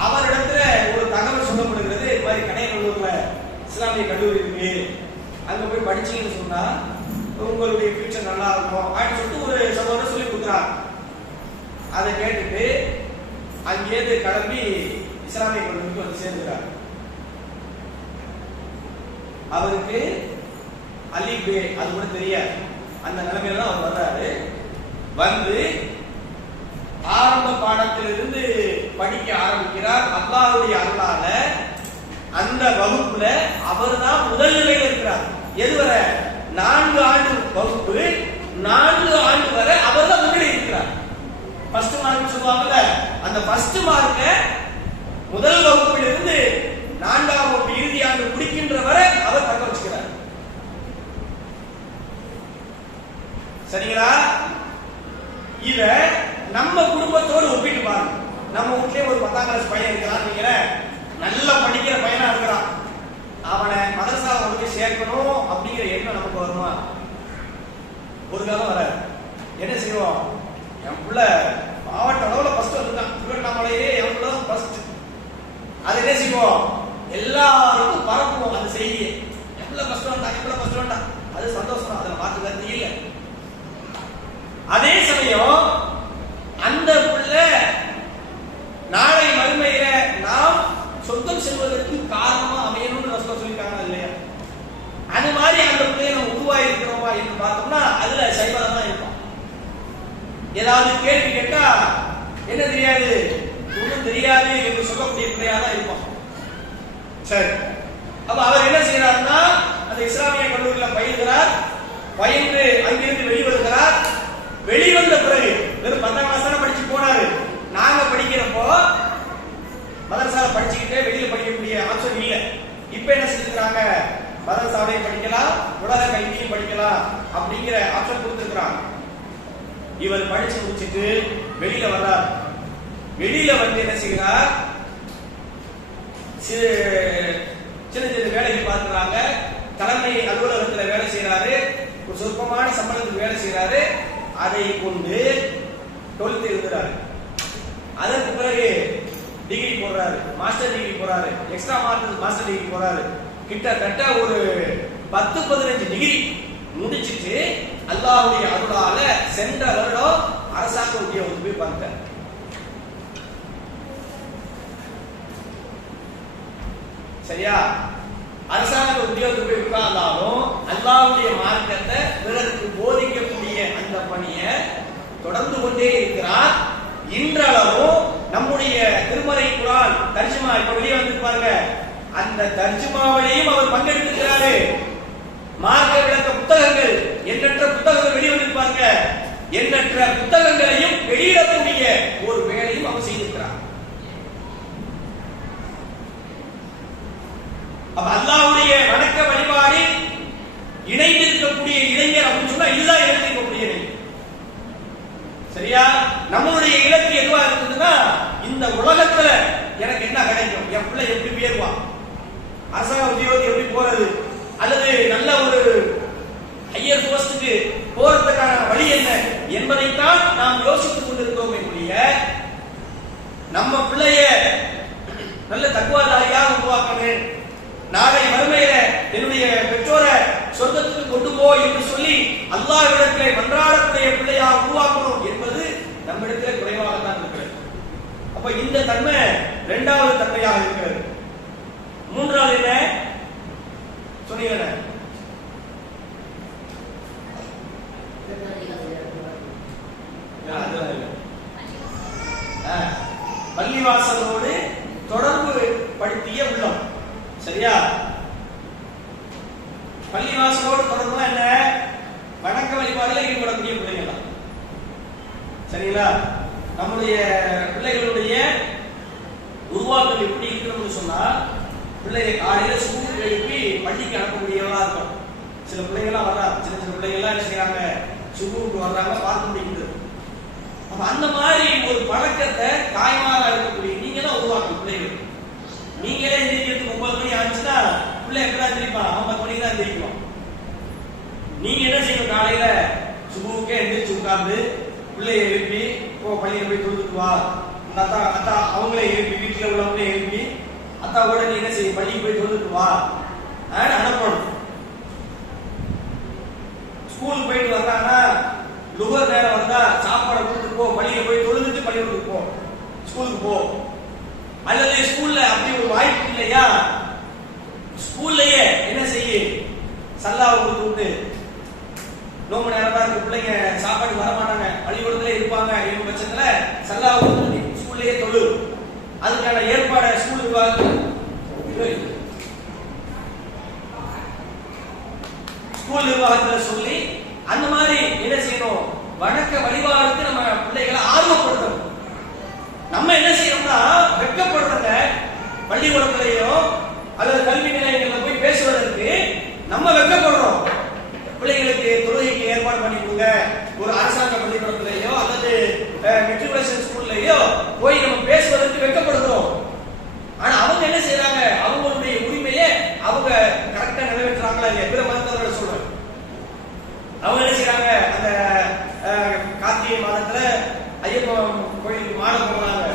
அவரிடத்துல ஒரு தகவல் சொல்லப்படுகிறது. இது மாதிரி கடையநல்லூர்ல இஸ்லாமிய கல்லூரி இருக்கு, அங்க போய் படிச்சீங்கன்னு சொன்னா உங்களுடைய ஃபியூச்சர் நல்லா இருக்கும் அப்படின்னு சொல்லிட்டு ஒரு சகோதரர் சொல்லி கொடுக்குறார். அதை கேட்டுட்டு அங்கேருந்து கிளம்பி இஸ்லாமிய கல்லூரிக்கு வந்து சேர்ந்துக்கிறார். அவருக்கு அலிபே அது கூட தெரியாது. அந்த நிலைமையில தான் அவர் வர்றாரு. வந்து ஆரம்ப பாடத்திலிருந்து படிக்க ஆரம்பிக்கிறார். அல்லாஹ்வுடைய அருளால அந்த வகுப்புல அவர் தான் முதல் நிலையில் இருக்கிறார். எதுவரை? 4 ஆண்டு வகுப்பு, 4 ஆண்டு வரை அவர் தான் முன்னாடி இருக்கிறார். ஃபர்ஸ்ட் மார்க் சொல்லுவாங்கல்ல, அந்த ஃபர்ஸ்ட் மார்க்க முதல் வகுப்பில் இருந்து 4ஆம் வகுப்பு இறுதி ஆண்டு முடிக்கின்ற வரை அவர் தக்க வச்சுக்கிறார். சரிங்களா? இத நம்ம குடும்பத்தோடு ஒப்பிட்டு பாருங்க. நம்ம வீட்லயே ஒரு 10ஆம் கிளாஸ் பையன் இருக்கிறான், நீங்க நல்லா படிக்கிற பையனா இருக்கிறான். அவனை மதரசாவை வந்து சேர்க்கணும் அப்படிங்கிற எண்ணம் நமக்கு வருமா? ஒரு காலம் வராது. என்ன செய்வோம்? என் பிள்ளை மாவட்ட அளவுல ஃபர்ஸ்ட் வந்துட்டான், திருவண்ணாமலையே என் பிள்ளை தான் ஃபர்ஸ்ட். அது என்ன செய்வோம்? எல்லாருக்கும் பரப்புவோம் அந்த செய்தியை. என் பிள்ளை ஃபர்ஸ்ட் வந்துட்டான், என் பிள்ளை ஃபர்ஸ்ட் வந்துட்டான். அது சந்தோஷம், அதில் மாற்று கருத்து இல்லை. அதே சமயம் அந்த பிள்ளை நாளை மறுமையில நாம் சொந்தம் செல்வதற்கு காரணமா அமையணும்னு ரசூலுல்லாஹ் சொல்லிட்டாங்க இல்லையா? அது மாதிரி அந்த பிள்ளையை நம்ம உருவாகி இருக்கிறோமா என்று பார்த்தோம்னா அதுல சைவம் தான் இருக்கும். ஏதாவது கேள்வி கேட்டா என்ன தெரியாது, ஒன்றும் தெரியாது என்று சொல்லக்கூடிய பிள்ளையா தான் இருப்போம். சரி, அப்ப அவர் என்ன செய்யறாருன்னா அந்த இஸ்லாமிய கல்லூரியில் பயில்கிறார். பயின்று அங்கிருந்து வெளிவருகிறார். வெளிவந்த பிறகு வெறும் 10ஆம் கிளாஸ் தானே படிச்சு போனாரு. நாங்க படிக்கிறப்போ மதரசால படிச்சுக்கிட்டே வெளியில படிக்கக்கூடிய ஆப்ஷன் இல்லை. இப்ப என்ன செஞ்சிருக்காங்க? மதரசாவையும் படிக்கலாம், உலக கல்வியும் படிக்கலாம் அப்படிங்கிற ஆப்ஷன் கொடுத்திருக்கிறாங்க. இவர் படிச்சு முடிச்சுட்டு வெளியில வர்றார். வெளியில வந்து என்ன செய்கிறார்? சின்ன சின்ன வேலைக்கு பார்க்கிறாங்க. தலைமை அலுவலகத்துல வேலை செய்யறாரு. ஒரு சொற்பமான சம்பளத்துக்கு வேலை செய்யறாரு. அதை கொண்டு 12th எழுதுறாரு. அதற்கு பிறகு டிகிரி போடுறாரு, மாஸ்டர் டிகிரி போறாரு, எக்ஸ்ட்ரா மாஸ்டர் டிகிரி போறாரு. கிட்டத்தட்ட ஒரு 10-15 டிகிரி முடிச்சிட்டு அல்லாஹ்வுடைய அருளால சென்ற வருடம் அரசாங்க உத்தியோகத்துக்கு போய் பார்த்தார். சரியா? அரசாங்க உத்தியோகத்துக்கு போய் உட்கார்ந்தாலும் அல்லாஹ்வுடைய மார்க்கத்தை பிறருக்கு போதிக்கக்கூடிய அந்த பணியை தொடர்ந்து கொண்டே இருக்கிறார். இன்றளவும் நம்முடைய திருமறை குர்ஆன் தர்ஜுமா இப்ப வெளியே வந்திருப்பாங்க, அந்த தர்ஜுமாவிலையும் அவர் பங்கெடுத்திருக்கிறாரு. மார்க்க விளக்க புத்தகங்கள், எண்ணற்ற புத்தகங்கள் வெளியே வந்திருப்பாங்க. எண்ணற்ற புத்தகங்களையும் வெளியிடக்கூடிய ஒரு வேலையும் அவர் செய்திருக்கிறார். அப்ப அல்லாஹ்வுடைய வணக்க வழிபாடு இணைந்திருக்கக்கூடிய இளைஞர் அப்படின்னு சொன்னா இதுதான் இணைந்திருக்கக்கூடிய இளைஞர். சரியா? நம்மளுடைய இலக்கு எதுவா இருக்குதுன்னா, இந்த உலகத்துல எனக்கு என்ன கிடைக்கும், என் பிள்ளை எப்படி உயர்வான், அரசாங்க உத்தியோகத்தை எப்படி போறது, அல்லது நல்ல ஒரு ஹையர் போஸ்டுக்கு போறதுக்கான வழி என்ன என்பதைத்தான் நாம் யோசித்துக் கொண்டிருக்கிறோமே ஒழிய, நம்ம பிள்ளைய நல்ல தக்குவாதாரியாக உருவாக்கணும், நாளை மறுமையில என்னுடைய பெற்றோரை சொர்க்கத்துக்கு கொண்டு போ என்று சொல்லி அல்லாஹ்விடத்திலே மன்றாடக்கூடிய பிள்ளையாக உருவாக்கணும் என்பது நம்மிடத்திலே குறைவாக தான் இருக்கிறது. அப்ப இந்த தன்மை இரண்டாவது தன்மையாக இருக்கிறது. மூன்றாவது என்ன சொன்னீங்க? பள்ளிவாசலோடு தொடர்பு படுத்திய உள்ளம். சரியா? பள்ளிவாசலோடு தொடர்புனா என்ன? வணக்க வழிபாடுல ஈடுபடக்கூடிய பிள்ளைகள் தான். சரிங்களா? நம்முடைய பிள்ளைகளுடைய உருவாக்கம் எப்படி இருக்கணும்னு சொன்னா, பிள்ளைகளை காலையில ஸ்கூலுக்கு எழுப்பி பள்ளிக்கு அனுப்பக்கூடியவங்களா இருக்கும். சில பிள்ளைகள்லாம் வர்றாங்க, சின்ன சின்ன பிள்ளைகள்லாம் என்ன செய்யறாங்க, ஸ்கூலுக்கு வர்றாங்க, பார்க்க முடியுது. அப்ப அந்த மாதிரி ஒரு பழக்கத்தை தாய்மாரா இருக்கக்கூடிய நீங்க தான் உருவாக்கணும் பிள்ளைகள். நீங்களே எந்திரிக்கிறதுக்கு 9 மணி ஆச்சுன்னா பிள்ளை எப்படா எந்திரிப்பான்? 9 மணிக்கு தான் எந்திரிக்கும். நீங்க என்ன செய்யணும்? காலையில சுபுக்கே எந்திரிச்சு உட்கார்ந்து பிள்ளையை எழுப்பி பள்ளியில போய் தொழுதுட்டு வா. அத்தா அத்தா அவங்களே எழுப்பி, வீட்டுல உள்ளவங்களே எழுப்பி அத்தாவோட நீ என்ன செய்ய, பள்ளிக்கு போய் தொழுதுட்டு வா அனுப்பணும். ஸ்கூலுக்கு போயிட்டு வர்றாங்கன்னா லுகர் நேரம் வந்தா சாப்பாடை கொடுத்துட்டு போ, பள்ளியில போய் தொழுதுட்டு பள்ளிக்கூடத்துக்கு போ, ஸ்கூலுக்கு போ. அல்லது ஸ்கூல்ல அப்படி ஒரு வாய்ப்பு இல்லையா, ஸ்கூல்லயே என்ன செய்ய, சல்லாவை கொடுத்து நோம்பு நேரம் தான் இருக்கு, பிள்ளைங்க சாப்பாடு வர மாட்டாங்க, பள்ளிக்கூடத்துல இருப்பாங்க என்ற பட்சத்துல சல்லாவை கொடுத்து ஸ்கூல்லயே தொழு. அதுக்கான ஏற்பாடை ஸ்கூல் நிர்வாகத்துல சொல்லி அந்த மாதிரி என்ன செய்யணும், வணக்க வழிபாடுக்கு நம்ம பிள்ளைகளை ஆர்வப்படுத்தணும். நம்ம என்ன செய்யணும்னா வெட்கப்படுறத பள்ளிக்கூடத்திலேயோ அல்லது கல்வி நிலையங்கள்ல போய் பேசுவதற்கு நம்ம வெட்கப்படுறோம். பிள்ளைகளுக்கு தொழுகைக்கு ஏற்பாடு பண்ணி கொடுங்க, ஒரு அரசாங்க பள்ளிக்கூடத்திலேயோ அல்லது மெட்ரிகுலேஷன் ஸ்கூல்லையோ போய் நம்ம பேசுவதற்கு வெட்கப்படுறோம். ஆனா அவங்க என்ன செய்யறாங்க, அவங்களுடைய உரிமையை அவங்க கரெக்டா நிறைவேற்றுறாங்களா இல்லையா? பிற மதத்தவர்கள் சொல்றாங்க, அவங்க என்ன செய்யறாங்க, அந்த கார்த்திகை மாதத்துல ஐயப்பன் கோயிலுக்கு மாலை போடுறாங்க.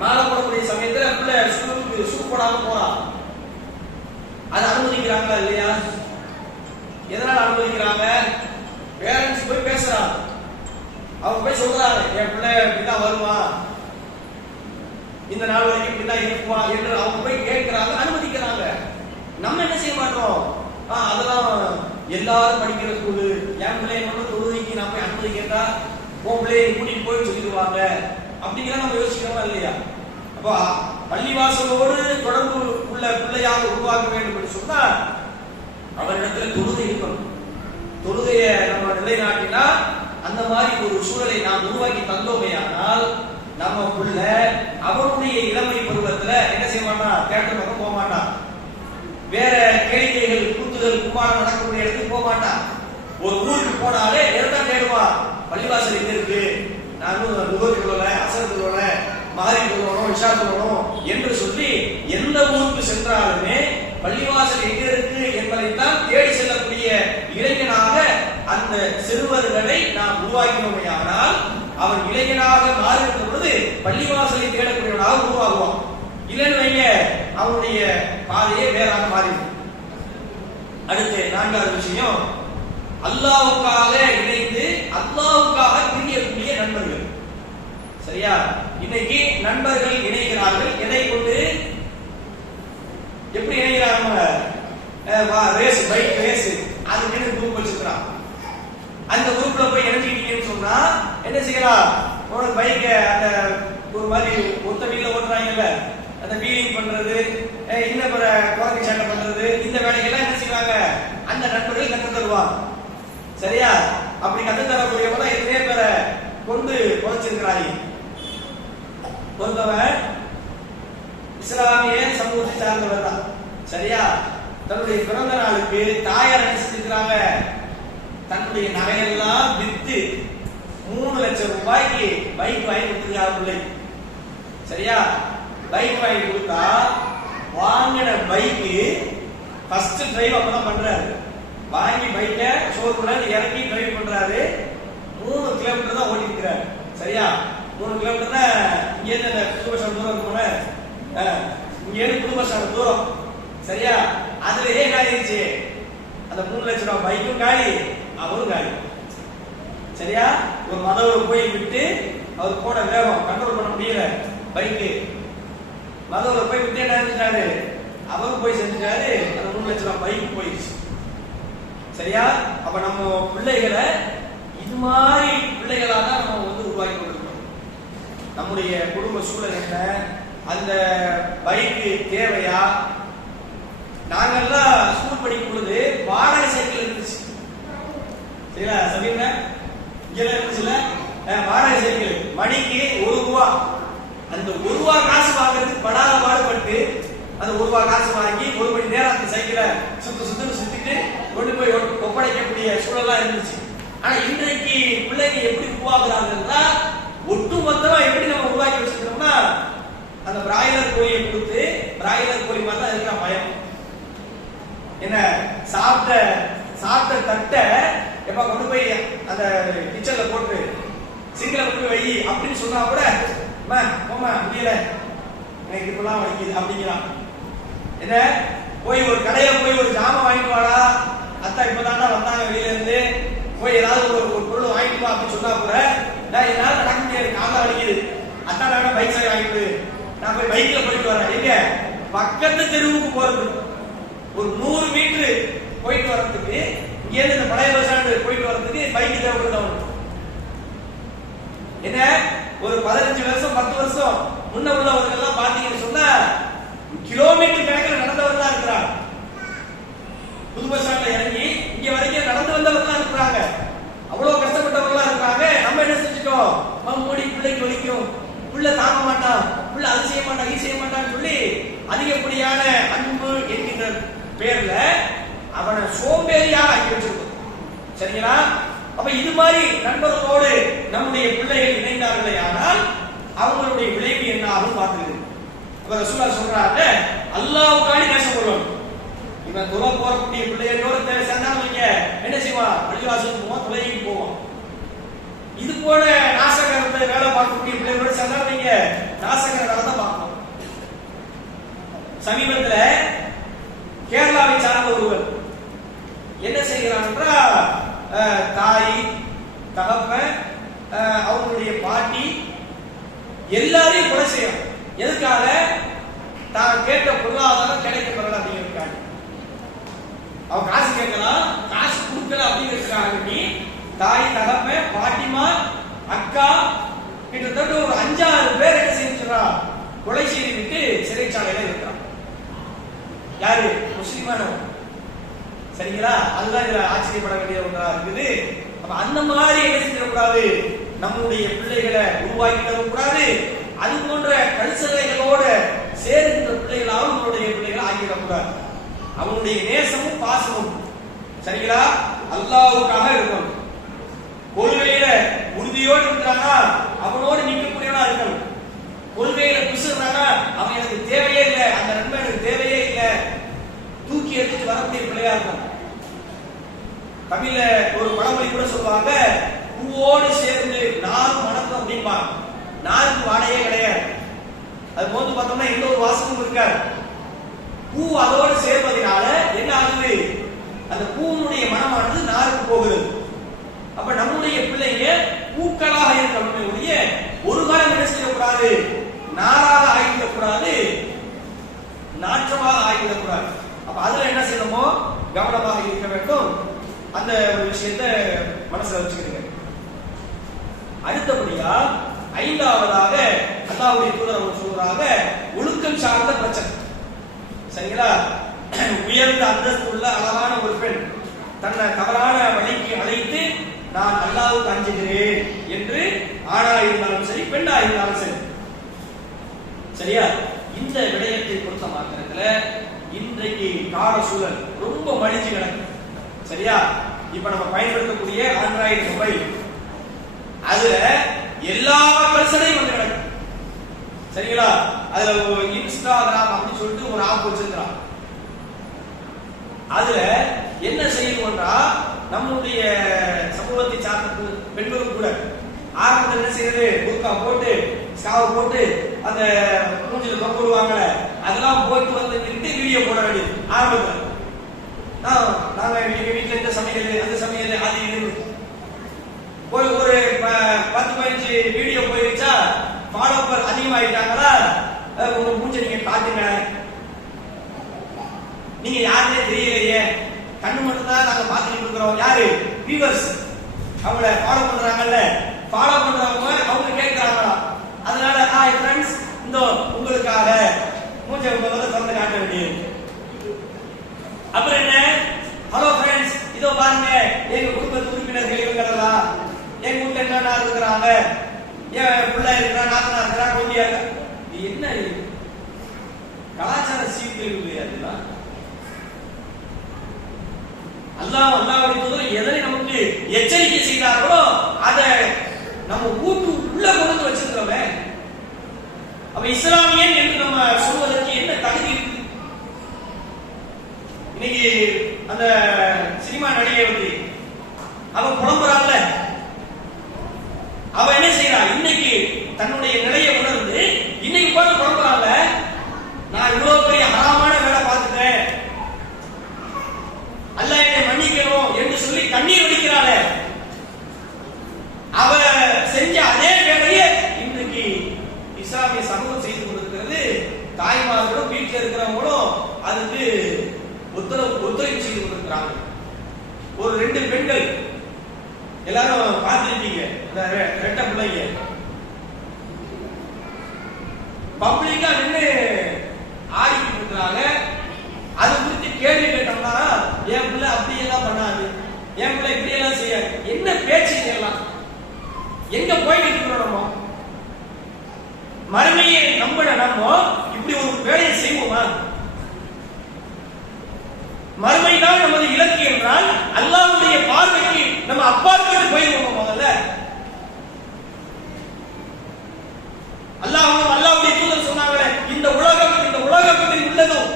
மாலை போடக்கூடிய சமயத்துல பிள்ளை ஸ்கூலுக்கு ஷூ போடாம போறான். அதை அனுமதிக்கிறாங்களா இல்லையா? எதனால அனுமதிக்கிறாங்க? பேரண்ட்ஸ் போய் பேசுறாங்க, அவங்க போய் சொல்றாங்க, என் பிள்ளை இப்படிதான் வருவான், இந்த நாள் வரைக்கும் இப்படிதான் இருக்குவான் என்று அவங்க போய் கேட்கிறாங்க, அனுமதிக்கிறாங்க. நம்ம என்ன செய்ய மாட்டோம், அதெல்லாம் எல்லாரும் படிக்கிற ஸ்கூலு, என் பிள்ளைங்க தொழுகைக்கு நான் போய் அனுமதி கேட்டா உன் பிள்ளையை கூட்டிட்டு போய் சொல்லிடுவாங்க அப்படிங்கிற நம்ம யோசிக்கிறோமா இல்லையா? அப்போ பள்ளிவாசலோடு தொடர்பு உள்ள பிள்ளையாக உருவாக்க வேண்டும் என்று சொன்னா அவரிடத்துல தொழுகை இருக்கணும். தொழுகையை நம்ம நிலைநாட்டினா அந்த மாதிரி ஒரு சூழலை நாம் உருவாக்கி தந்தோமே ஆனால் நம்ம புள்ள அவனுடைய இளமை பருவத்துல என்ன செய்ய மாட்டான், தேட்டர் பக்கம் போக மாட்டான், வேற கேளிக்கைகள் கூத்துதல் கும்பாரம் நடக்கக்கூடிய இடத்துக்கு போக மாட்டான். ஒரு ஊருக்கு போனாலே எதான் தேடுவான், பள்ளிவாசல் எங்க இருக்கு, நானும் லுகர் தொழல, அசர் தொழல, மகரிப் தொழணும், இஷா தொழணும் என்று சொல்லி எந்த ஊருக்கு சென்றாலுமே பள்ளிவாசல் எங்க இருக்கு என்பதைத்தான் தேடி செல்லக்கூடிய இளைஞனாக அந்த சிறுவர்களை நாம் உருவாக்கினோமே ஆனால் அவன் இளைஞனாக மாறுகின்ற பொழுது பள்ளிவாசலை தேடக்கூடியவனாக உருவாகுவான். இல்லைன்னு வைங்க, அவனுடைய பாதையே வேறாக மாறிடும். அடுத்து 4வது விஷயம், அல்லாஹ்வுக்காக இணைந்து அல்லாஹ்வுக்காக பிரியக்கூடிய நண்பர்கள். சரியா? இன்னைக்கு நண்பர்கள் இணைகிறார்கள், எதை கொண்டு, எப்படி இணைகிறாங்க? ரேஸ், பைக் ரேஸ், அதுக்கு குரூப் வச்சிருக்கான். அந்த குரூப்ல போய் இணைஞ்சிட்டீங்கன்னு சொன்னா என்ன செய்யலாம், உனக்கு பைக்கை அந்த ஒரு மாதிரி ஒத்த வீல ஓட்டுறாங்கல்ல, அந்த வீலிங் பண்றது, இன்னும் குழந்தை சண்டை பண்றது, இந்த வேலைகள்லாம் என்ன செய்வாங்க, அந்த நண்பர்கள் கற்று தருவாங்க. சரியா? அப்படி கற்று தரக்கூடியவங்க எத்தனையோ பேரை கொண்டு குறைச்சிருக்கிறாங்க. பொறுத்தவன் இஸ்லாமிய சமூகத்தை சார்ந்தவர் தான். சரியா? தன்னுடைய பிறந்த நாளுக்கு தாயார் என்ன செஞ்சிருக்கிறாங்க, தன்னுடைய நகையெல்லாம் வித்து 3 லட்சம் ரூபாய்க்கு பைக் வாங்கி கொடுத்துருக்காங்க பிள்ளை. சரியா? பைக் வாங்கி கொடுத்தா வாங்கின பைக்கு ஃபர்ஸ்ட் டிரைவ் அப்பதான் பண்றாரு. வாங்கி பைக்க ஷோரூம்ல இறக்கி டிரைவ் பண்றாரு. 3 கிலோமீட்டர் தான் ஓட்டி இருக்கிறாரு. சரியா? 3 கிலோமீட்டர் தான் இங்க இருந்து புதுபஸ் தூரம் போன, இங்க இருந்து புதுபஸ் தூரம். சரியா? அதுல என்ன ஆயிடுச்சு, அந்த 3 லட்சம் ரூபாய் பைக்கும் காலி, அவரும் காலி. சரியா? ஒரு மதவுல போய் விட்டு அவர் போன வேகம் கண்ட்ரோல் பண்ண முடியல பைக்கு. மதவுல போய் விட்டு என்ன செஞ்சாரு, அவரும் போய் செஞ்சுட்டாரு. அந்த 3 லட்சம் ரூபாய் பைக் போயிடுச்சு. சரியா? அப்ப நம்ம பிள்ளைகளை இது மாதிரி பிள்ளைகளா தான் நம்ம உருவாக்கி கொடுக்கணும். நம்முடைய குடும்ப சூழல் என்ன, அந்த பைக்கு தேவையா? நாங்கெல்லாம் ஸ்கூல் படிக்கும் பொழுது வாடகை சைக்கிள் இருந்துச்சு. சரிங்களா? சமீப இங்க இருந்துச்சுல வாடகை சைக்கிள், மணிக்கு 1 ரூபா. அந்த 1 ரூபா காசு வாங்குறதுக்கு படாத பாடுபட்டு அந்த 1 ரூபா காசு வாங்கி 1 மணி நேரம் அந்த சைக்கிளை சுத்திட்டு கொண்டு போய் ஒப்படைக்கக்கூடிய சூழலாம் இருந்துச்சு. ஆனா இன்றைக்கு பிள்ளைங்க எப்படி உருவாக்குறாங்கன்னா, ஒட்டு மொத்தமா எப்படி நம்ம உருவாக்கி வச்சிருக்கோம்னா, அந்த பிராய்லர் கோழியை கொடுத்து பிராய்லர் கோழி மாதிரி தான் இருக்கிற பயம். என்ன சாப்பிட்ட தட்டை எப்ப கொண்டு போய் அந்த கிச்சன்ல போட்டு சிங்கில கொண்டு வை அப்படின்னு சொன்னா கூட போமா முடியல எனக்கு இப்பெல்லாம் வலிக்குது அப்படிங்கிறான். என்ன போய் ஒரு கடையில போய் ஒரு ஜாமான் வாங்கிட்டு வாடா, அத்தா இப்பதான்டா வந்தாங்க வெளியில இருந்து, போய் ஏதாவது ஒரு பொருள் வாங்கிட்டு வா அப்படின்னு சொன்னா கூட நான் என்னால நடக்க முடியாது, காலா வலிக்குது, அத்தா நான் பைக் சாய் வாங்கிட்டு நான் போய் பைக்ல போயிட்டு வரேன். எங்க பக்கத்து தெருவுக்கு போறது, ஒரு 100 மீட்டர் போயிட்டு வர்றதுக்கு இங்க இருந்து இந்த பழைய பஸ் ஸ்டாண்ட் போயிட்டு வர்றதுக்கு பைக் தேவைப்படுது. என்ன ஒரு 15 வருஷம் 10 வருஷம் முன்ன உள்ளவர்கள் எல்லாம் பாத்தீங்கன்னு சொன்னா கிலோமீட்டர் கணக்கில் நடந்தவர்கள் தான் இருக்கிறாங்க. புது பஸ் ஸ்டாண்ட்ல இறங்கி இங்க வரைக்கும் நடந்து வந்தவர்கள் தான் இருக்கிறாங்க. அவ்வளவு கஷ்டப்பட்டவர்களா இருக்காங்க. நம்ம என்ன செஞ்சுட்டோம், மூடி பிள்ளைக்கு வலிக்கும், பிள்ளை தாங்க மாட்டான், பிள்ளை அது செய்ய மாட்டான் இது செய்ய மாட்டான்னு சொல்லி அதிகப்படியான அன்பு என்கின்ற பேர்ல அவனை சோம்பேறியாக ஆக்கி வச்சிருக்கோம். சரிங்களா? அப்ப இது மாதிரி நண்பர்களோடு நம்முடைய பிள்ளைகள் இணைந்தார்களே ஆனால் அவங்களுடைய விளைவு என்ன ஆகும் பார்த்துது. அப்ப ரசூலுல்லாஹ் சொல்றாங்க, அல்லாஹ்வுக்காண்டி நேசப்படுவோம். இவன் தொலை போறக்கூடிய பிள்ளைகளோட சேர்ந்தாலும் வைங்க என்ன செய்வான், பள்ளிவாசலுக்கு போவான், தொலைக்கு போவான். இது போல நாசகரத்தை வேலை பார்க்கக்கூடிய பிள்ளைகளோட சேர்ந்தாலும் வைங்க நாசகர வேலை தான் பார்க்கணும். சமீபத்தில் கேரளாவை சார்ந்த ஒருவர் என்ன செய்கிறான் என்றால், தாய் தகப்பன் அவங்களுடைய பாட்டி எல்லாரையும் கொலை செய்யறான். எதுக்காக? தான் கேட்ட பொருளாதாரம் கிடைக்க பெறல அப்படிங்கிறதுக்காக. அவன் காசு கேட்கலாம், காசு கொடுக்கல அப்படிங்கிறதுக்காக நீ தாய் தகப்பன் பாட்டிமா அக்கா கிட்டத்தட்ட ஒரு 5-6 பேர் என்ன செஞ்சுறா, கொலை செய்து விட்டு சிறைச்சாலையில இருக்கிறான். யாரு? முஸ்லிமானவன். சரிங்களா? அதுதான் இதுல ஆச்சரியப்பட வேண்டிய ஒன்றா இருக்குது. அப்ப அந்த மாதிரி என்ன செஞ்சிடக்கூடாது, நம்முடைய பிள்ளைகளை உருவாக்கி தரக்கூடாது. அது போன்ற கல்சலைகளோட சேர்ந்த பிள்ளைகளாகவும் நம்மளுடைய பிள்ளைகளை ஆக்கிடக்கூடாது. அவனுடைய நேசமும் பாசமும் சரிங்களா அல்லாஹ்வுக்காக இருக்கணும். கொள்கையில உறுதியோடு இருக்கிறானா அவனோடு நிற்கக்கூடியவனா இருக்கணும். கொள்கையில பிசுறானா அவன் எனக்கு தேவையே இல்லை, அந்த நன்மை எனக்கு தேவையே இல்லை, தூக்கி எடுத்துட்டு வரக்கூடிய பிள்ளையா இருக்கும். தமிழ்ல ஒரு பழமொழி கூட சொல்லுவாங்க, பூவோடு சேர்ந்து நார் மணக்கும் அப்படின்பாங்க. நாருக்கு வாடையே கிடையாது. அது போது பார்த்தோம்னா எந்த ஒரு வாசமும் இருக்காது. பூ அதோடு சேர்வதனால என்ன ஆகுது, அந்த பூனுடைய மனமானது நாருக்கு போகிறது. அப்ப நம்முடைய பிள்ளைங்க பூக்களாக இருக்கக்கூடிய ஒரு காலம் என்ன செய்யக்கூடாது, நாராக ஆகிவிடக்கூடாது, நாற்றமாக ஆகிவிடக்கூடாது. அப்ப அதுல என்ன செய்யணுமோ கவனமாக இருக்க வேண்டும். அந்த ஒரு விஷயத்தை மனசுல வச்சுக்கிறீங்க. அடுத்தபடியா 5வதாக அல்லாஹ்வுடைய தூதர் சொல்றாங்க, ஒழுக்கம் சார்ந்த பிரச்சனை. சரிங்களா? உயர்ந்த அந்தஸ்து உள்ள அழகான ஒரு பெண் தன்னை தவறான வழிக்கு அழைத்து நான் அல்லாஹ்வுக்கு அஞ்சுகிறேன் என்று ஆணா இருந்தாலும் சரி பெண்ணா இருந்தாலும் சரி, சரியா? இந்த விடயத்தை பொறுத்த மாத்திரத்துல இன்றைக்கு கால சூழல் ரொம்ப மடிச்சு கிடக்கு. சரியா? இப்ப நம்ம பயன்படுத்தக்கூடிய ஆண்ட்ராய்டு மொபைல் அதுல எல்லா கல்சனையும் வந்து கிடக்கு. சரிங்களா? அதுல இன்ஸ்டாகிராம் அப்படின்னு சொல்லிட்டு ஒரு ஆப் வச்சிருக்கான். அதுல என்ன செய்யணும்னா நம்முடைய சமூகத்தை சார்ந்த பெண்களும் கூட ஆரம்பத்தில் என்ன செய்யறது, புர்கா போட்டு ஸ்கார்ஃப் போட்டு அந்த மூஞ்சில போடுவாங்கல்ல, அதெல்லாம் போட்டு வந்து வீடியோ போட வேண்டியது ஆரம்பத்தில். நாங்க எங்க வீட்டுல இந்த சமையல் அந்த சமையல் அது இது ஒரு 10-15 வீடியோ போயிருச்சா, ஃபாலோவர் அதிகமாயிட்டாங்களா, உங்க மூஞ்ச நீங்க காட்டுங்க, நீங்க யாருன்னே தெரியலையே, கண்ணு மட்டும் தான் நாங்க பார்த்துட்டு இருக்கிறோம். யாரு வியூவர்ஸ், அவங்கள ஃபாலோ பண்றாங்கல்ல, ஃபாலோ பண்றவங்க அவங்க கேட்கறாங்களா, அதனால ஹாய் ஃப்ரெண்ட்ஸ், இந்த உங்களுக்காக மூஞ்ச முதல்ல திறந்து காட்ட வேண்டியது. அப்புறம் என்ன, ஹலோ ஃப்ரெண்ட்ஸ், இதோ பாருங்க எங்க குடும்பத்து உறுப்பினர்கள் இவங்களெல்லாம், எங்க வீட்டுல என்ன இருக்கிறாங்க, என் பிள்ளை இருக்கிறா, நாத்தனா இருக்கிறா, கொஞ்சம் இது என்ன கலாச்சார சீர்கேடு இல்லையா? அதெல்லாம் அல்லாஹ்வுடைய தூதர் எதனை நமக்கு எச்சரிக்கை செய்தார்களோ அதை நம்ம வீட்டு உள்ள கொண்டு வச்சிருக்கிறோமே. அப்ப இஸ்லாமியன் என்று நம்ம சொல்வதற்கு என்ன தகுதி இருக்கு? இன்னைக்கு அந்த சினிமா நடிகை வந்து அவ புலம்புறாள்ல, அவ என்ன செய்யறா, இன்னைக்கு தன்னுடைய நிலையை உணர்ந்து இன்னைக்கு பார்த்து புலம்புறாள்ல, நான் இவ்வளவு பெரிய ஹராமான வேலை பார்த்துட்டேன், அல்லாஹ் என்னை மன்னிக்கணும் என்று சொல்லி கண்ணீர் வடிக்கிறாள, அவ செஞ்ச அதே வேலையை இன்றைக்கு இஸ்லாமிய சமூகம் செய்து கொண்டிருக்கிறது. தாய்மார்களும் வீட்டில் இருக்கிறவங்களும் அதுக்கு ஒத்துழைப்பு செய்து கொண்டிருக்கிறாங்க. ஒரு 2 பெண்கள் எல்லாரும் பார்த்திருப்பீங்க, அந்த ரெட்ட பிள்ளைங்க பப்ளிக்கா நின்று ஆடிக்கிட்டு இருக்கிறாங்க. அது குறித்து கேள்வி கேட்டோம்னா, என் பிள்ளை அப்படியெல்லாம் பண்ணாது, என் பிள்ளை இப்படியெல்லாம் செய்யாது, என்ன பேச்சு எல்லாம், எங்க போயிட்டு இருக்கிறோம்? நம்ம மறுமையை நம்பின நம்ம இப்படி ஒரு வேலையை செய்வோமா? மறுமைதான் நமது இலக்கு என்றால் அல்லாஹ்வுடைய பார்வைக்கு நம்ம அப்பாற்பட்டு போயிடுவோம். முதல்ல அல்லாஹ்வுடைய தூதர் சொன்னாங்களே, இந்த உலகத்தில் உள்ளதும்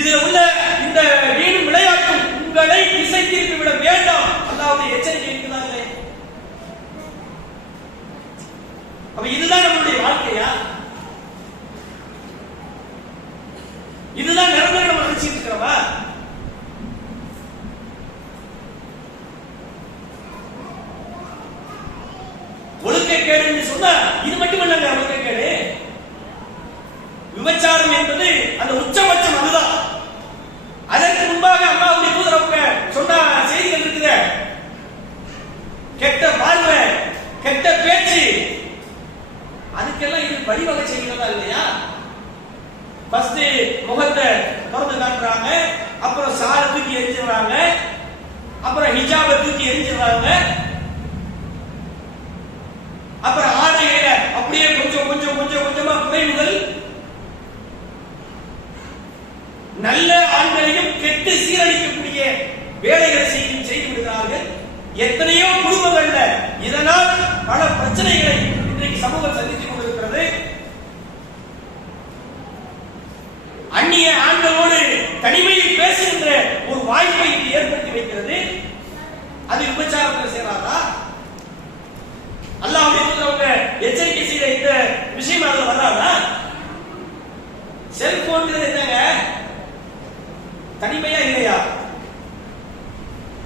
இதுல உள்ள இந்த வீணும் விளையாட்டும் உங்களை திசை திருப்பி விட வேண்டாம். அல்லாஹ்வுடைய எச்சரிக்கை இருக்குதான் இல்லை? அப்ப இதுதான் நம்மளுடைய வாழ்க்கையா? இதுதான் நிரந்தரம் நம்ம நினைச்சிட்டு இருக்கிறோமா? ஒழுக்கக்கேடு என்று சொன்னா இது மட்டுமல்லங்க ஒழுக்கக்கேடு. விபச்சாரம் என்பது அந்த உச்சபட்சம் அதுதான். அதற்கு முன்பாக அல்லாஹ்வுடைய தூதர் அவங்க சொன்ன செய்திகள் இருக்குது. கெட்ட பார்வை, கெட்ட பேச்சு, அதுக்கெல்லாம் இது வழிவகை செய்கிறதா இல்லையா? ஃபர்ஸ்ட் முகத்தை திறந்து காட்டுறாங்க, அப்புறம் சாரை தூக்கி எரிஞ்சிடுறாங்க, அப்புறம் ஹிஜாபை தூக்கி எரிஞ்சிடுறாங்க, அப்புறம் ஆடையில அப்படியே கொஞ்சமா குறைவுகள், நல்ல ஆண்களையும் கெட்டு சீரழிக்கக்கூடிய வேலைகளை செய்து விடுகிறார்கள். எத்தனையோ குடும்பங்கள்ல இதனால் பல பிரச்சனைகளை இன்றைக்கு சமூகம் சந்தித்துக் கொண்டிருக்கிறது. அந்நிய ஆண்களோடு தனிமையில் பேசுகின்ற ஒரு வாய்ப்பை இது ஏற்படுத்தி வைக்கிறது. அது விபச்சாரத்தில் சேராதா? அல்லாஹ்வுடைய தூதர் அவங்க எச்சரிக்கை செய்த இந்த விஷயம் அதுல வராதா? செல்போன் என்னங்க தனிமையா இல்லையா?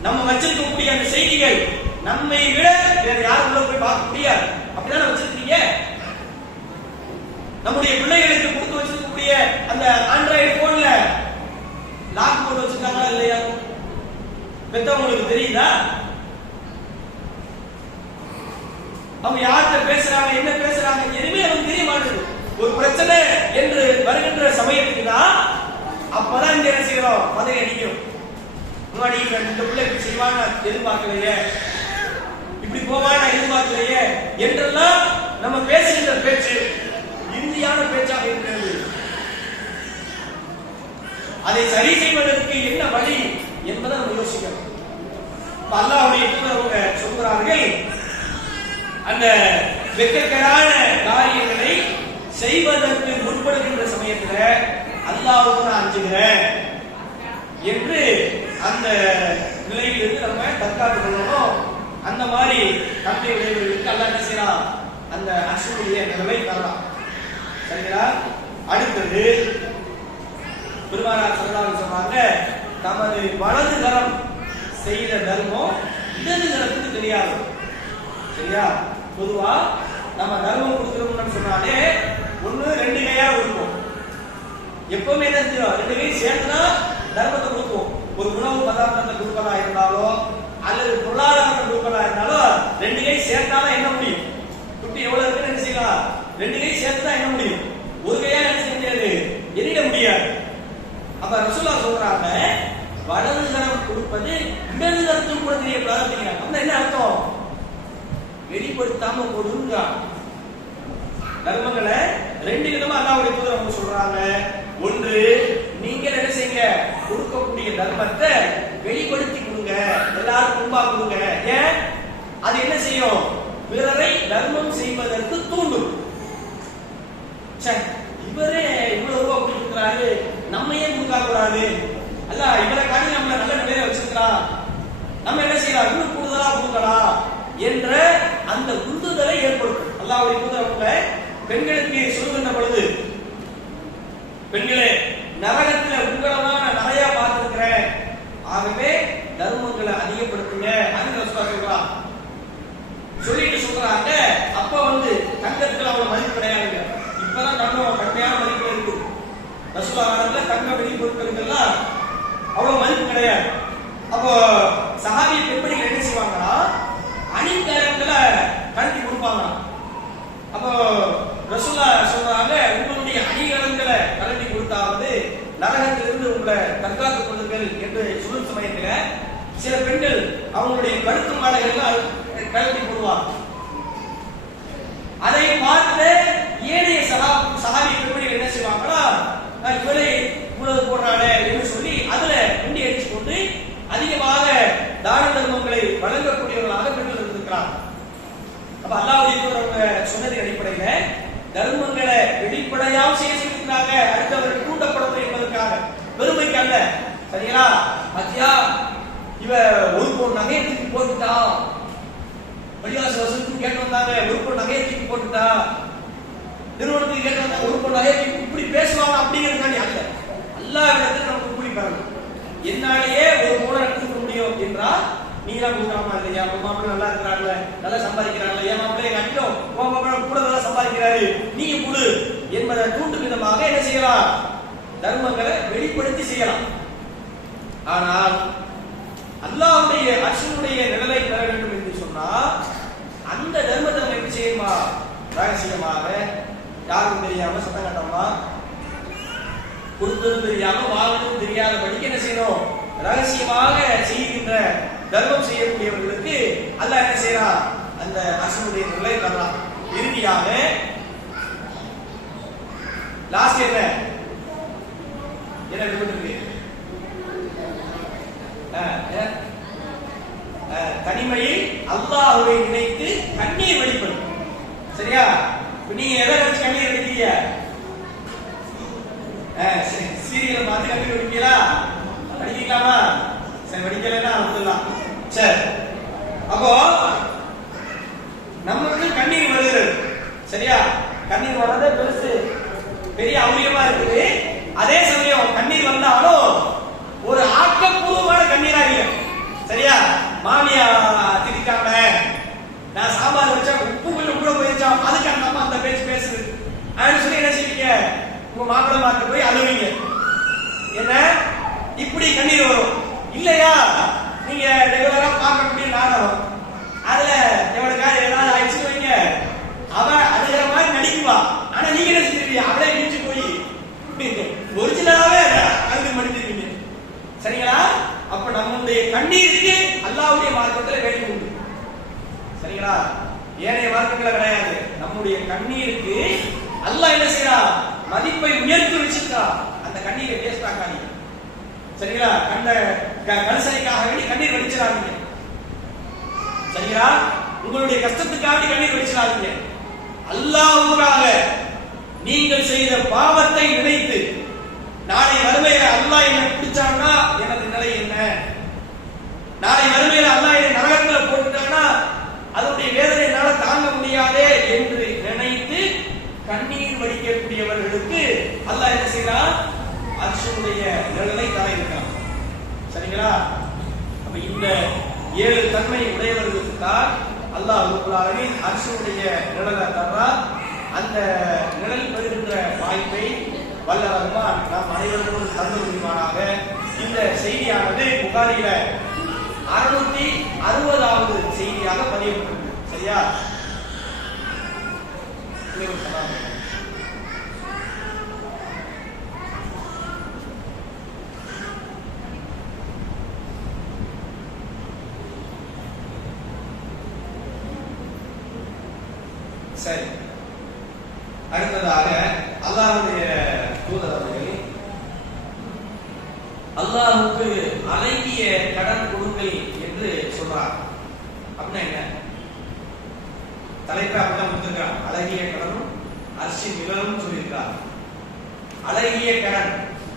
நம்ம வச்சிருக்கக்கூடிய அந்த செய்திகள் நம்மை விட வேற யாரும் உள்ள போய் பார்க்க முடியாது. அப்படிதானே வச்சிருக்கீங்க? நம்முடைய பிள்ளைகளுக்கு கொடுத்து வச்சிருக்கக்கூடிய அந்த ஆண்ட்ராய்டு போன்ல லாக் போட்டு வச்சிருக்காங்களா இல்லையா? பெத்தவங்களுக்கு தெரியுதா? அவங்க யார்கிட்ட பேசுறாங்க, என்ன பேசுறாங்க, எதுவுமே நமக்கு தெரிய மாட்டேங்குது. ஒரு பிரச்சனை என்று வருகின்ற சமயத்துக்கு தான் அப்பதான் இந்த என்ன செய்யறோம், பதவி அடிக்கிறோம். முன்னாடி இந்த பிள்ளை இப்படி செய்வான்னு எதிர்பார்க்கலையே, இப்படி போவான்னு எதிர்பார்க்கலையே என்றெல்லாம் நம்ம பேசுகின்ற பேச்சு இறுதியான பேச்சாக இருக்கிறது. அதை சரி செய்வதற்கு என்ன வழி என்பதை நம்ம யோசிக்கணும். அல்லாஹ்வுடைய தூதர் அவங்க சொல்கிறார்கள், அந்த வெட்கக்கேடான காரியங்களை செய்வதற்கு முற்படுகின்ற சமயத்துல அல்லாஹ்வுக்கு நான் அஞ்சுகிறேன் என்று அந்த நிலையிலிருந்து நம்ம தற்காத்து கொள்ளணும். அந்த மாதிரி தந்தை உடையவர்களுக்கு அல்லாஹ் என்ன செய்யலாம், அந்த அசுடைய நிலைமை தரலாம். சரிங்களா? அடுத்தது பெருமானார் ஸல்லல்லாஹு அலைஹி வஸல்லம் சொன்னாங்க, தமது வலது கரம் செய்த தர்மம் இடது கரத்துக்கு தெரியாது. சரியா? பொதுவா நம்ம தர்மம் கொடுக்கிறோம்னு சொன்னாலே ஒண்ணு ரெண்டு கையா கொடுப்போம். எப்பவுமே என்ன செஞ்சோம்? ரெண்டு கை சேர்த்துதான் தர்மத்தை கொடுப்போம். ஒரு உணவு பதார்த்தத்தை கொடுப்பதா இருந்தாலும் அல்லது பொருளாதாரத்தை கொடுப்பதா இருந்தாலும் ரெண்டு கை சேர்த்தாதான் என்ன முடியும்? துட்டு எவ்வளவு இருக்குன்னு என்ன செய்யலாம்? ரெண்டு கை சேர்த்துதான் என்ன முடியும்? ஒரு கையா என்ன செய்ய முடியாது, எண்ணிட முடியாது. அப்ப ரசூலுல்லாஹ் சொல்றாங்க, வலது கரம் கொடுப்பது இடது கரத்துக்கு கூட தெரியக்கூடாது அப்படிங்கிறாங்க. அப்ப என்ன அர்த்தம்? வெளிப்படுத்தாம கொடுங்க. தர்மங்களை ரெண்டு விதமா அல்லாஹ்வுடைய தூதர் அவங்க சொல்றாங்க. ஒன்று, நீங்க என்ன செய்யுங்க, கொடுக்கக்கூடிய தர்மத்தை வெளிப்படுத்தி கொடுங்க, எல்லாரும் முன்பா கொடுங்க. ஏன்? அது என்ன செய்யும்? பிறரை தர்மம் செய்வதற்கு தூண்டும். இவரே இவ்வளவு ரூபா கொடுக்கிறாரு, நம்ம ஏன் கொடுக்க கூடாது? அல்ல, இவரை காட்டி நம்மள நல்ல நிலையில வச்சிருக்கிறான், நம்ம என்ன செய்யலாம், இன்னும் கூடுதலா கொடுக்கலாம் என்ற அந்த உந்துதலை ஏற்படுத்தும். அல்லாஹ்வுடைய தூதர் பெண்களுக்கு சொல்லுகின்ற பொழுது, பெண்களே, நரகத்துல உங்களமான நிறைய பார்த்திருக்கிறேன், ஆகவே தர்மங்களை அதிகப்படுத்துங்க அப்படின்னு ரசூலுல்லாஹ் சொல்றாங்க. சொல்லிட்டு சொல்றாங்க, அப்ப தங்கத்துக்கு அவ்வளவு மதிப்பு கிடையாதுங்க. இப்பதான் தங்கம் கம்மியான மதிப்பு இருக்கு. ரசூலுல்லாஹ் காலத்துல தங்க வெள்ளி பொருட்களுக்கெல்லாம் அவ்வளவு மதிப்பு கிடையாது. அப்போ சஹாபி பெண்மணிகள் என்ன செய்வாங்கன்னா, அணிகலன்களை கழட்டி கொடுப்பாங்க. அப்போ ரசூலுல்லாஹ் சொல்றாங்க, உங்களுடைய அணிகலன்களை கழட்டி கொடுத்தாவது நரகத்திலிருந்து உங்களை தற்காத்துக் கொள்ளுங்கள் என்று சொல்லும் சமயத்துல சில பெண்கள் அவங்களுடைய கழுத்து மாலைகள் கழட்டி போடுவாங்க. அதை பார்த்து ஏனைய சஹாபி பெண்மணிகள் என்ன செய்வாங்கன்னா, இவளை இவ்வளவு போடுறாளே என்று சொல்லி அதுல குண்டி அடிச்சு கொண்டு அதிகமாக தான தர்மங்களை வழங்கக்கூடியவர்களாக பெண்கள் இருந்திருக்கிறார். அப்ப அல்லாஹ்வுடைய தூதர் சொன்னதின் அடிப்படையில தர்மங்களை வெளிப்படையாக செய்ய சொல்லியிருக்கிறாங்க. அடுத்தவர்கள் தூண்டப்படணும் என்பதற்காக, பெருமைக்கு அல்ல. சரிங்களா? மத்தியா இவ ஒரு பொருள் நகையை தூக்கி போட்டுட்டா, பள்ளிவாச வசூலுக்கு கேட்டு வந்தாங்க, ஒரு பொருள் நகையை தூக்கி போட்டுட்டா, நிறுவனத்துக்கு கேட்டு வந்தாங்க, ஒரு பொருள் நகையை இப்படி பேசுவாங்க அப்படிங்கிறதுக்காண்டி அல்ல. அல்லாஹ் இடத்துல நமக்கு கூலி பெறணும். என்னாலேயே ஒரு மூலம் எடுத்துக்க முடியும் என்றால் நீங்களா கொடுக்காம இல்லையா, உங்க மாப்பிள்ளை நல்லா இருக்கிறாங்க, நல்லா சம்பாதிக்கிறாங்க, என் மாப்பிள்ளை கட்டிடும், உங்க மாப்பிள்ளை கூட நல்லா சம்பாதிக்கிறாரு, நீங்க கொடு என்பதை தூண்டும் விதமாக என்ன செய்யலாம்? தர்மங்களை வெளிப்படுத்தி செய்யலாம். ஆனால் அல்லாஹ்வுடைய அர்ஷுடைய நிழலை பெற வேண்டும் என்று சொன்னா அந்த தர்மத்தை நம்ம எப்படி செய்யுமா? ரகசியமாக, யாருக்கும் தெரியாம, சத்தம் கட்டமா, கொடுத்ததும் தெரியாம, வாங்கினதும் தெரியாதபடிக்கு என்ன செய்யணும்? ரகசியமாக செய்கின்ற தர்மம் செய்யக்கூடியவர்களுக்கு அல்லாஹ் என்ன செய்யறான்? அந்த அர்ஷுடைய நிழலை தரலாம். இறுதியாக லாஸ்ட் என்ன விடுபட்டு தனிமையில் அல்லாஹ்வை நினைத்து கண்ணீர் வடிப்பது. சரியா? நீங்க எதை வச்சு கண்ணீர் வடிக்கிறீங்க? சீரியலை பார்த்து கண்ணீர் வடிப்பீங்களா? வடிக்கலாமா? சரி, வடிக்கலைன்னா விட்டுலாம். சரி, அப்போ நமக்கு கண்ணீர் வருகிறது. சரியா? கண்ணீர் வர்றதே பெருசு, பெரிய அவுரியமா இருக்குது. அதே சமயம் கண்ணீர் வந்தாலும் ஒரு ஆக்கப்பூர்வமான கண்ணீரா இல்லை. சரியா? மாமியா திரிக்காம, நான் சாம்பார் வச்சா உப்பு கொஞ்சம் கூட போயிருச்சா, அதுக்கு அந்த அம்மா அந்த பேச்சு பேசுது அப்படின்னு சொல்லி என்ன செய்வீங்க? உங்க மாப்பிள்ளை பார்த்து போய் அழுவீங்க. என்ன இப்படி கண்ணீர் வரும் இல்லையா? நீங்க ரெகுலரா பார்க்கக்கூடிய நாடகம், அதுல எவனுக்கா ஏதாவது ஆயிடுச்சு வைங்க, அவன் அதுகிற மாதிரி நடிக்குவா. ஆனா நீங்க என்ன செஞ்சிருவீங்க? அவளே மிஞ்சி போய் ஒரிஜினலாவே அழுது மடிச்சிருவீங்க. சரிங்களா? அப்ப நம்முடைய கண்ணீருக்கு அல்லாஹ்வுடைய மார்க்கத்துல வேலை உண்டு. சரிங்களா? ஏனைய மார்க்கங்கள கிடையாது. நம்முடைய கண்ணீருக்கு அல்லாஹ் என்ன செய்யறான்? மதிப்பை உயர்த்தி வச்சிருக்கான். அந்த கண்ணீரை வேஸ்ட் ஆக்காதீங்க. சரிங்களா? கலசனைக்காக வேண்டி கண்ணீர் வடிச்சிடாதீங்க. சரிங்களா? உங்களுடைய கஷ்டத்துக்காக கண்ணீர் வடிச்சிடாதீங்க. அல்லாஹ்வுக்காக நீங்கள் செய்த பாவத்தை நினைத்து நாளை மறுமையில அல்லாஹ் என்னை பிடிச்சான்னா எனது நிலை என்ன? நாளை மறுமையில அல்லாஹ் என்னை நரகத்துல போட்டுட்டான்னா அதனுடைய வேதனை என்னால தாங்க முடியாதே என்று நினைத்து கண்ணீர் வடிக்கக்கூடியவர்களுக்கு அல்லாஹ் என்ன செய்யறான்? அர்ஷுடைய நிழலை தர இருக்கான். சரிங்களா? அப்ப இந்த 7 தன்மை உடையவர்களுக்கு தான் அல்லாஹ் ரப்பல் ஆலமீன் அர்ஷுடைய நிழலை தர்றார். அந்த நிழல் பெறுகின்ற வாய்ப்பை வல்ல ரஹ்மான் நாம் அனைவருக்கும் தந்து முடிவானாக. இந்த செய்தியானது புகாரில 660வது செய்தியாக பதியப்பட்டிருக்கு. சரியா? சரி, அடுத்ததாக அல்லாஹ்வுடைய தூதர் அவர்கள் அல்லாஹ்வுக்கு அழகிய கடன் கொடுங்கள் என்று சொல்றார். அப்படின்னா என்ன? தலைப்பை அப்படிதான் கொடுத்திருக்கிறார். அழகிய கடனும் அர்ஷின் நிழலும் சொல்லியிருக்கிறார். அழகிய கடன்,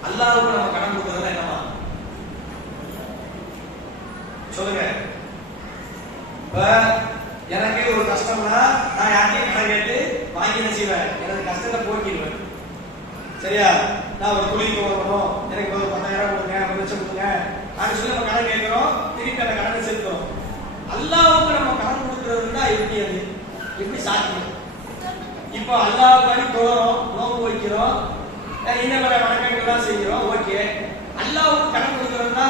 அல்லாஹ்வுக்கு நம்ம கடன் கொடுக்கறதுல என்னமா சொல்லுங்க. இப்ப எனக்கு ஒரு கஷ்டம்னா நான் யார்கிட்டயும் கடன் கேட்டு வாங்கி என்ன செய்வேன்? எனக்கு கஷ்டத்தை போக்கிடுவேன். சரியா? நான் ஒரு தொழிலுக்கு வரணும், எனக்கு ஒரு 10,000 கொடுங்க, 1 லட்சம் கொடுங்க அப்படின்னு சொல்லி நம்ம கடன் கேட்கிறோம். திருப்பி அந்த கடனை செலுத்துறோம். அல்லாஹ்வுக்கு நம்ம கடன் கொடுக்கறதுன்னா எப்படி? அது எப்படி சாத்தியம்? இப்போ அல்லாஹ்வுக்காண்டி தொழுறோம், நோன்பு வைக்கிறோம், இந்த மாதிரி வணக்கங்கள்லாம் செய்கிறோம். ஓகே, அல்லாஹ்வுக்கு கடன் கொடுக்கறதுன்னா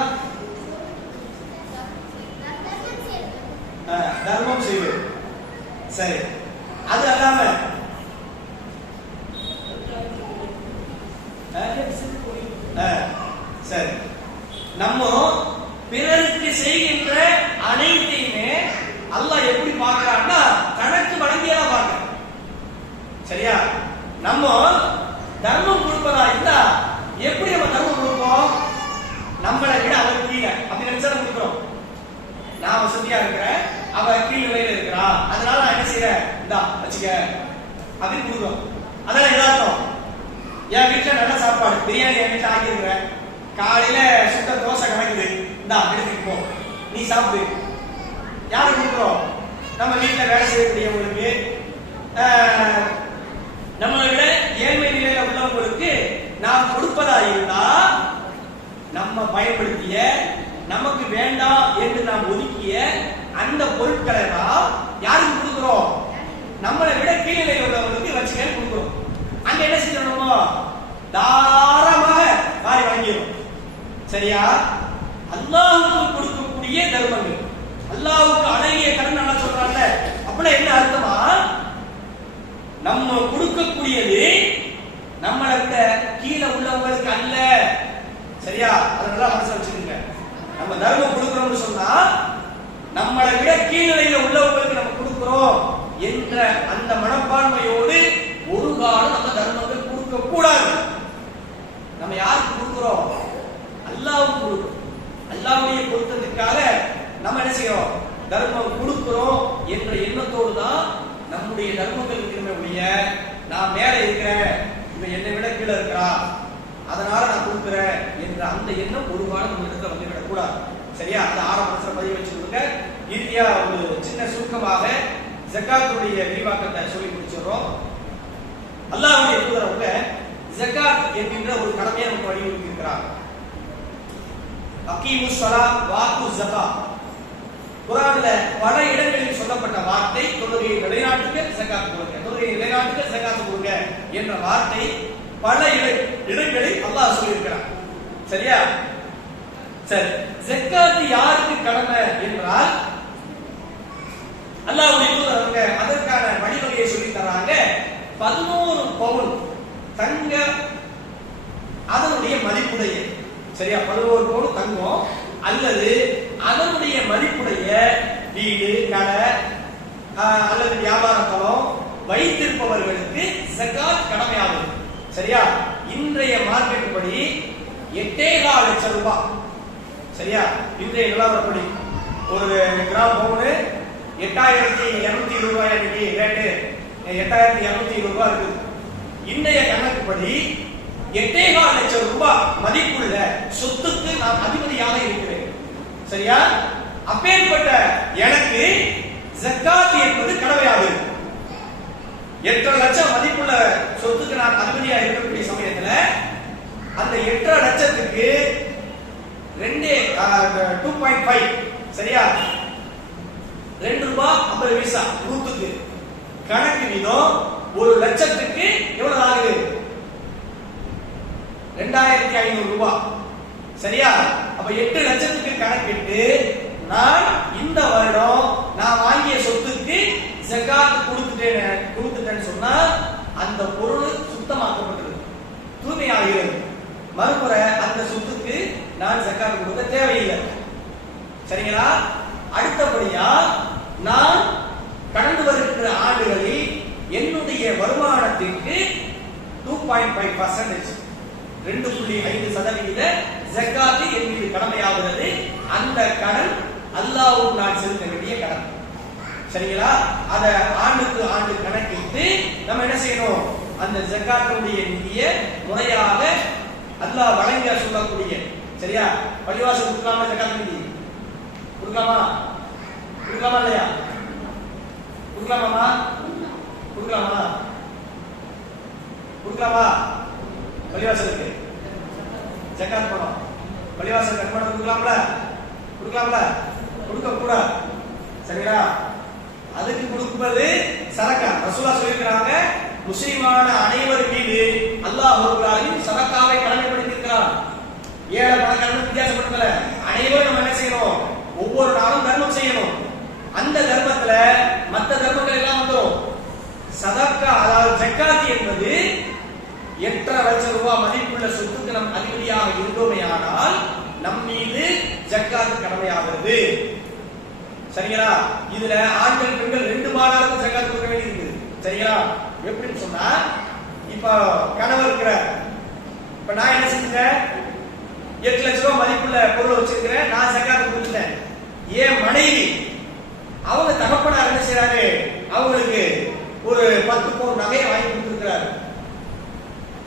தர்மம் செய்வது. சரி, அது அல்லாம சரி, நம்ம பிறருக்கு செய்கின்ற அனைத்தையுமே அல்லாஹ் எப்படி பார்க்கிறான்னா தனக்கு வழங்கியதா பார்க்க. சரியா? நம்ம தர்மம் கொடுப்பதா இருந்தா எப்படி நம்ம தர்மம் கொடுப்போம்? நம்மளை விட அவர் கீழே அப்படி நினைச்சா கொடுக்குறோம். நான் வசதியா இருக்கிறேன், அவ கீழ் நிலையில இருக்கிறா, அதனால நான் என்ன செய்யறேன், இந்தா வச்சுக்க அப்படின்னு கொடுக்குறோம். அதெல்லாம் எதார்த்தம். என் வீட்டுல நல்ல சாப்பாடு, பிரியாணி என் வீட்டுல ஆக்கியிருக்கிறேன், காலையில சுட்ட தோசை கிடைக்குது, இந்தா எடுத்துட்டு போ, நீ சாப்பிடு. யாரு கொடுக்குறோம்? நம்ம வீட்டுல வேலை செய்யக்கூடியவங்களுக்கு, நம்மளை விட ஏழ்மை நிலையில உள்ளவங்களுக்கு நாம் கொடுப்பதா இருந்தா நம்ம பயன்படுத்திய, நமக்கு வேண்டாம் என்று நாம் ஒதுக்கிய அந்த பொருட்களை தான் யாருக்கு கொடுக்கிறோம்? நம்மளை விட கீழே உள்ளவங்களுக்கு வச்சுக்க கொடுக்கிறோம். அங்க என்ன செய்யணுமோ தாராளமாக வாரி வழங்கிடும். சரியா? அல்லாஹ்வுக்கு கொடுக்கக்கூடிய தர்மங்கள், அல்லாஹ்வுக்கு அழகிய கடன் நல்லா சொல்றாங்க. அப்படின்னா என்ன அர்த்தமா? நம்ம கொடுக்கக்கூடியது நம்மளை விட கீழே உள்ளவங்களுக்கு அல்ல. சரியா? அதெல்லாம் மனசுல வச்சுக்கோங்க. நம்ம தர்மம் கொடுக்கிறோம்னு சொன்னா நம்மளை விட கீழ்நிலையில உள்ளவங்களுக்கு நம்ம கொடுக்கிறோம் என்ற அந்த மனப்பான்மையோடு ஒரு காலம் நம்ம தர்மங்கள் கொடுக்க கூடாது. நம்ம யாருக்கு கொடுக்கிறோம்? அல்லாஹ்வுக்கு கொடுக்கிறோம். அல்லாஹ்வுடைய பொருத்தத்துக்காக நம்ம என்ன செய்யறோம்? தர்மம் கொடுக்கிறோம் என்ற எண்ணத்தோடு தான் நம்முடைய தர்மங்கள் இருக்கிற ஒழிய நான் மேல இருக்கிறேன், இவன் என்னை விட கீழே இருக்கிறா, அதனால நான் கொடுக்கிறேன் என்ற அந்த எண்ணம் ஒரு காலம் நம்ம இடத்துல வந்து விடக்கூடாது. சரியா? அந்த ஆரம்பத்துல பதிவு வச்சு கொடுங்க. இறுதியா ஒரு சின்ன சுருக்கமாக ஜகாத்துடைய விரிவாக்கத்தை சொல்லி முடிச்சிடுறோம். அல்லாஹ்வுடைய தூதரவங்க ஜகாத் என்கின்ற ஒரு கடமையை நமக்கு வலியுறுத்தி இருக்கிறார். அகீமுஸ் ஸலாத் வாத்து ஜகாத். குர்ஆன்ல பல இடங்களில் சொல்லப்பட்ட வார்த்தை தொழுகையை நிலைநாட்டுக ஜகாத் கொடுங்க, தொழுகையை நிலைநாட்டுக ஜகாத் கொடுங்க என்ற வார்த்தை பல இடங்களில் அல்லாஹ் சொல்லியிருக்கிறார். சரியா? சரி, ஜகாத் யாருக்கு கடமை என்றால் அல்லாஹ்வுடைய தூதர் அவங்க அதற்கான வழிவகையை சொல்லி தராங்க. 11 பவுன் தங்க அதனுடைய மதிப்புடைய, சரியா, 11 பவுன் தங்கம் அல்லது அதனுடைய மதிப்புடைய வீடு, கடை அல்லது வியாபார தளம் வைத்திருப்பவர்களுக்கு ஜகாத் கடமையாகும். சரியா? இன்றைய மார்க்கெட் படி 8.25 லட்சம் ரூபாய். சரியா? இன்றைய நிலவரப்படி ஒரு கிராம் பவுன் 8,220 ரூபாய். இன்னைக்கு ரேட்டு 8,220 ரூபாய் இருக்குது. இன்றைய கணக்குப்படி 8.25 லட்சம் ரூபாய் மதிப்புள்ள சொத்துக்கு நான் அதிபதியாக இருக்கிறேன். சரியா? அப்பேற்பட்ட எனக்கு ஜகாத் என்பது கடமையாகும். 8.5 லட்சம் மதிப்புள்ள சொத்துக்கு நான் அதிபதியாக இருக்கக்கூடிய சமயத்துல அந்த 8.5 லட்சத்துக்கு 2.5 சரியா, 2 ரூபாய் 50 பைசா நூத்துக்கு. கணக்கு வீதம் 1 லட்சத்துக்கு எவ்வளவு ஆகுது? 2500 ரூபாய் சரியா. அப்ப 8 லட்சத்துக்கு கணக்கிட்டு நான் இந்த வருடம் நான் வாங்கிய சொத்துக்கு ஜகாத் கொடுத்துட்டேன்னு சொன்னா அந்த பொருள் சுத்தமாக்கப்பட்டது, தூய்மையாகிறது. மறுமுறை அந்த சொத்துக்கு நான் ஜகாத் கொடுக்க தேவையில்லை. சரிங்களா? அடுத்தபடியா நான் கடந்து வருகிற ஆண்டுகளில் என்னுடைய வருமானத்திற்கு 2.5% 2.5% ஜகாத் என் மீது கடமையாகிறது. அந்த கடன் அல்லாஹ்வுக்கு நான் செலுத்த வேண்டிய கடன். சரிங்களா? அத ஆண்டுக்கு ஆண்டு கணக்கிட்டு நம்ம என்ன செய்யணும்? அந்த ஜகாத்துடைய நிதியை முறையாக அல்லாஹ் வழங்கிய சொல்லக்கூடிய சரியா. பள்ளிவாசல் கொடுக்கலாமா? ஜகாத் நிதி கொடுக்கலாமா? கொடுக்கலாமா இல்லையா? கொடுக்கலாமா? கொடுக்கலாமா? கொடுக்கலாமா? பள்ளிவாசலுக்கு ஜகாத் பணம் பள்ளிவாசல் கட்டுமான கொடுக்கலாம்ல? கொடுக்கலாம்ல? கொடுக்க கூட சரிங்களா? அதுக்கு கொடுப்பது சதக்கா. ரசூலுல்லாஹ் சொல்லியிருக்கிறாங்க, முஸ்லிமான அனைவர் மீது அல்லாஹ் ரப்பல் ஆலமீன் சதக்காவை கடமைப்படுத்தி இருக்கிறார். ஏழை பணக்காரன் வித்தியாசப்பட்டல, அனைவரும் நம்ம என்ன செய்யணும்? ஒவ்வொரு நாளும் தர்மம் செய்யணும். அந்த தர்மத்துல மற்ற தர்மங்கள் எல்லாம் வந்துடும். சதக்கா அதாவது ஜகாத் என்பது 8.5 லட்சம் ரூபாய் மதிப்புள்ள சொத்துக்கு நம் அதிபதியாக இருந்தோமேயானால் நம் மீது ஜகாத் கடமையாகிறது. சரிங்களா? இதுல ஆண்கள் பெண்கள் 2 மாதங்களுக்கு ஜகாத் கொடுக்க வேண்டியிருக்கு. சரிங்களா? எப்படின்னு சொன்னா, இப்ப கணவர் இருக்கிறார். இப்ப நான் என்ன செஞ்சேன்? 8 லட்சம் ரூபாய் மதிப்புள்ள பொருள் வச்சிருக்கிறேன், நான் ஜகாத் கொடுத்துட்டேன். ஏன் மனைவி அவங்க தகப்பனார் என்ன செய்யறாரு? அவங்களுக்கு ஒரு 10 பவுன் நகையை வாங்கி கொடுத்திருக்கிறார்.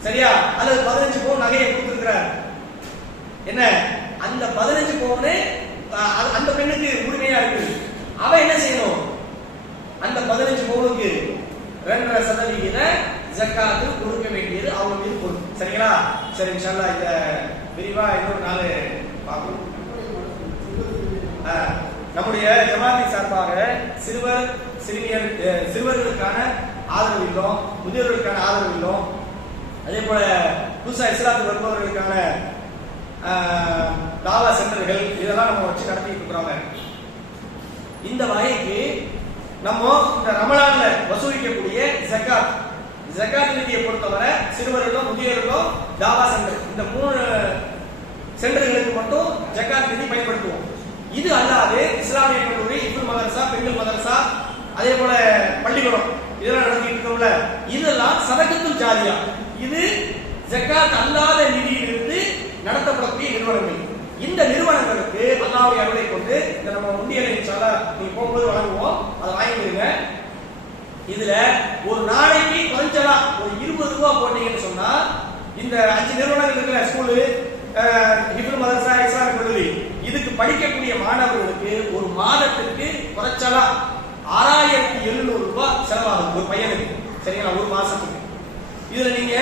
சரியா? அல்லது 15 பவுன் நகையை கொடுத்திருக்கிறார். என்ன அந்த 15 பவுன் அந்த பெண்ணுக்கு உரிமையா இருக்கு. அவ என்ன செய்யணும்? அந்த 15 பவுனுக்கு 2.5% ஜகாத் கொடுக்க வேண்டியது அவங்க மீது பொறுப்பு. சரிங்களா? சரி, இன்ஷா அல்லாஹ் இத விரிவா இன்னொரு நாள் பார்ப்போம். நம்முடைய ஜமாத்தின் சார்பாக சிறுவர்களுக்கான ஆதரவு இல்லம், முதியோர்களுக்கான ஆதரவு இல்லம், அதே போல புதுசா இஸ்லாத்துக்கு வருபவர்களுக்கான தாவா சென்டர்கள் இதெல்லாம் நம்ம வச்சு நடத்திட்டு இருக்கிறோங்க. இந்த வகைக்கு நம்ம இந்த ரமலான்ல வசூலிக்கக்கூடிய ஜகாத் நிதியை பொறுத்தவரை சிறுவர்களும் முதியோர்களும் தாவா சென்டர் இந்த 3 சென்டர்களுக்கு மட்டும் ஜகாத் நிதி பயன்படுத்துவோம். இது அல்லாது இஸ்லாமிய கல்லூரி, இப்னு மதரசா, பெண்கள் மதரசா, அதே போல பள்ளிக்கூடம் இதெல்லாம் நடத்திட்டு இருக்கோம்ல, இதெல்லாம் சதகத்துல் ஜாரியா. இது ஜகாத் அல்லாத நிதியிலிருந்து நடத்தப்படக்கூடிய நிறுவனங்கள். இந்த நிறுவனங்களுக்கு அல்லாஹ்வுடைய அருளை கொண்டு இந்த நம்ம உண்டியலை இன்ஷா அல்லாஹ் நீங்க போகும்போது வழங்குவோம், அதை வாங்கிடுங்க. இதுல ஒரு நாளைக்கு குறைஞ்சலா ஒரு 20 ரூபாய் போட்டீங்கன்னு சொன்னா இந்த 5 நிறுவனங்கள் இருக்கிற ஸ்கூலு, இப்னு மதரசா, இஸ்லாமிய கல்லூரி இதுக்கு படிக்கக்கூடிய மாணவர்களுக்கு ஒரு மாதத்துக்கு குறைச்சலா 6700 ரூபாய் செலவாகும் ஒரு பையனுக்கு. சரிங்களா? ஒரு மாசத்துக்கு. இதுல நீங்க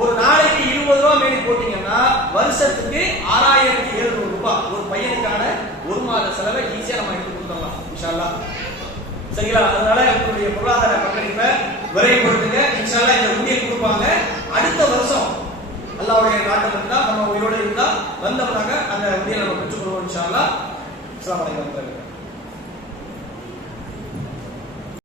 ஒரு நாளைக்கு 20 ரூபாய் மேலே போட்டீங்கன்னா வருஷத்துக்கு 6700 ரூபாய் ஒரு பையனுக்கான ஒரு மாத செலவை ஈஸியா நம்ம எடுத்து கொடுத்துடலாம் இன்ஷா அல்லாஹ். சரிங்களா? அதனால உங்களுடைய பொருளாதார பங்களிப்பை விரைவுபடுத்துங்க. இன்ஷா அல்லாஹ் இந்த உண்டியல் கொடுப்பாங்க. அடுத்த வருஷம் அல்லாஹ்வுடைய நாட்டம் இருந்தா நம்ம உயிரோடு இருந்தா வந்தோம்னாக்க அந்த உண்டியலை நம்ம பெற்றுக்கொள்வோம் இன்ஷா அல்லாஹ். அஸ்ஸலாமு அலைக்கும்.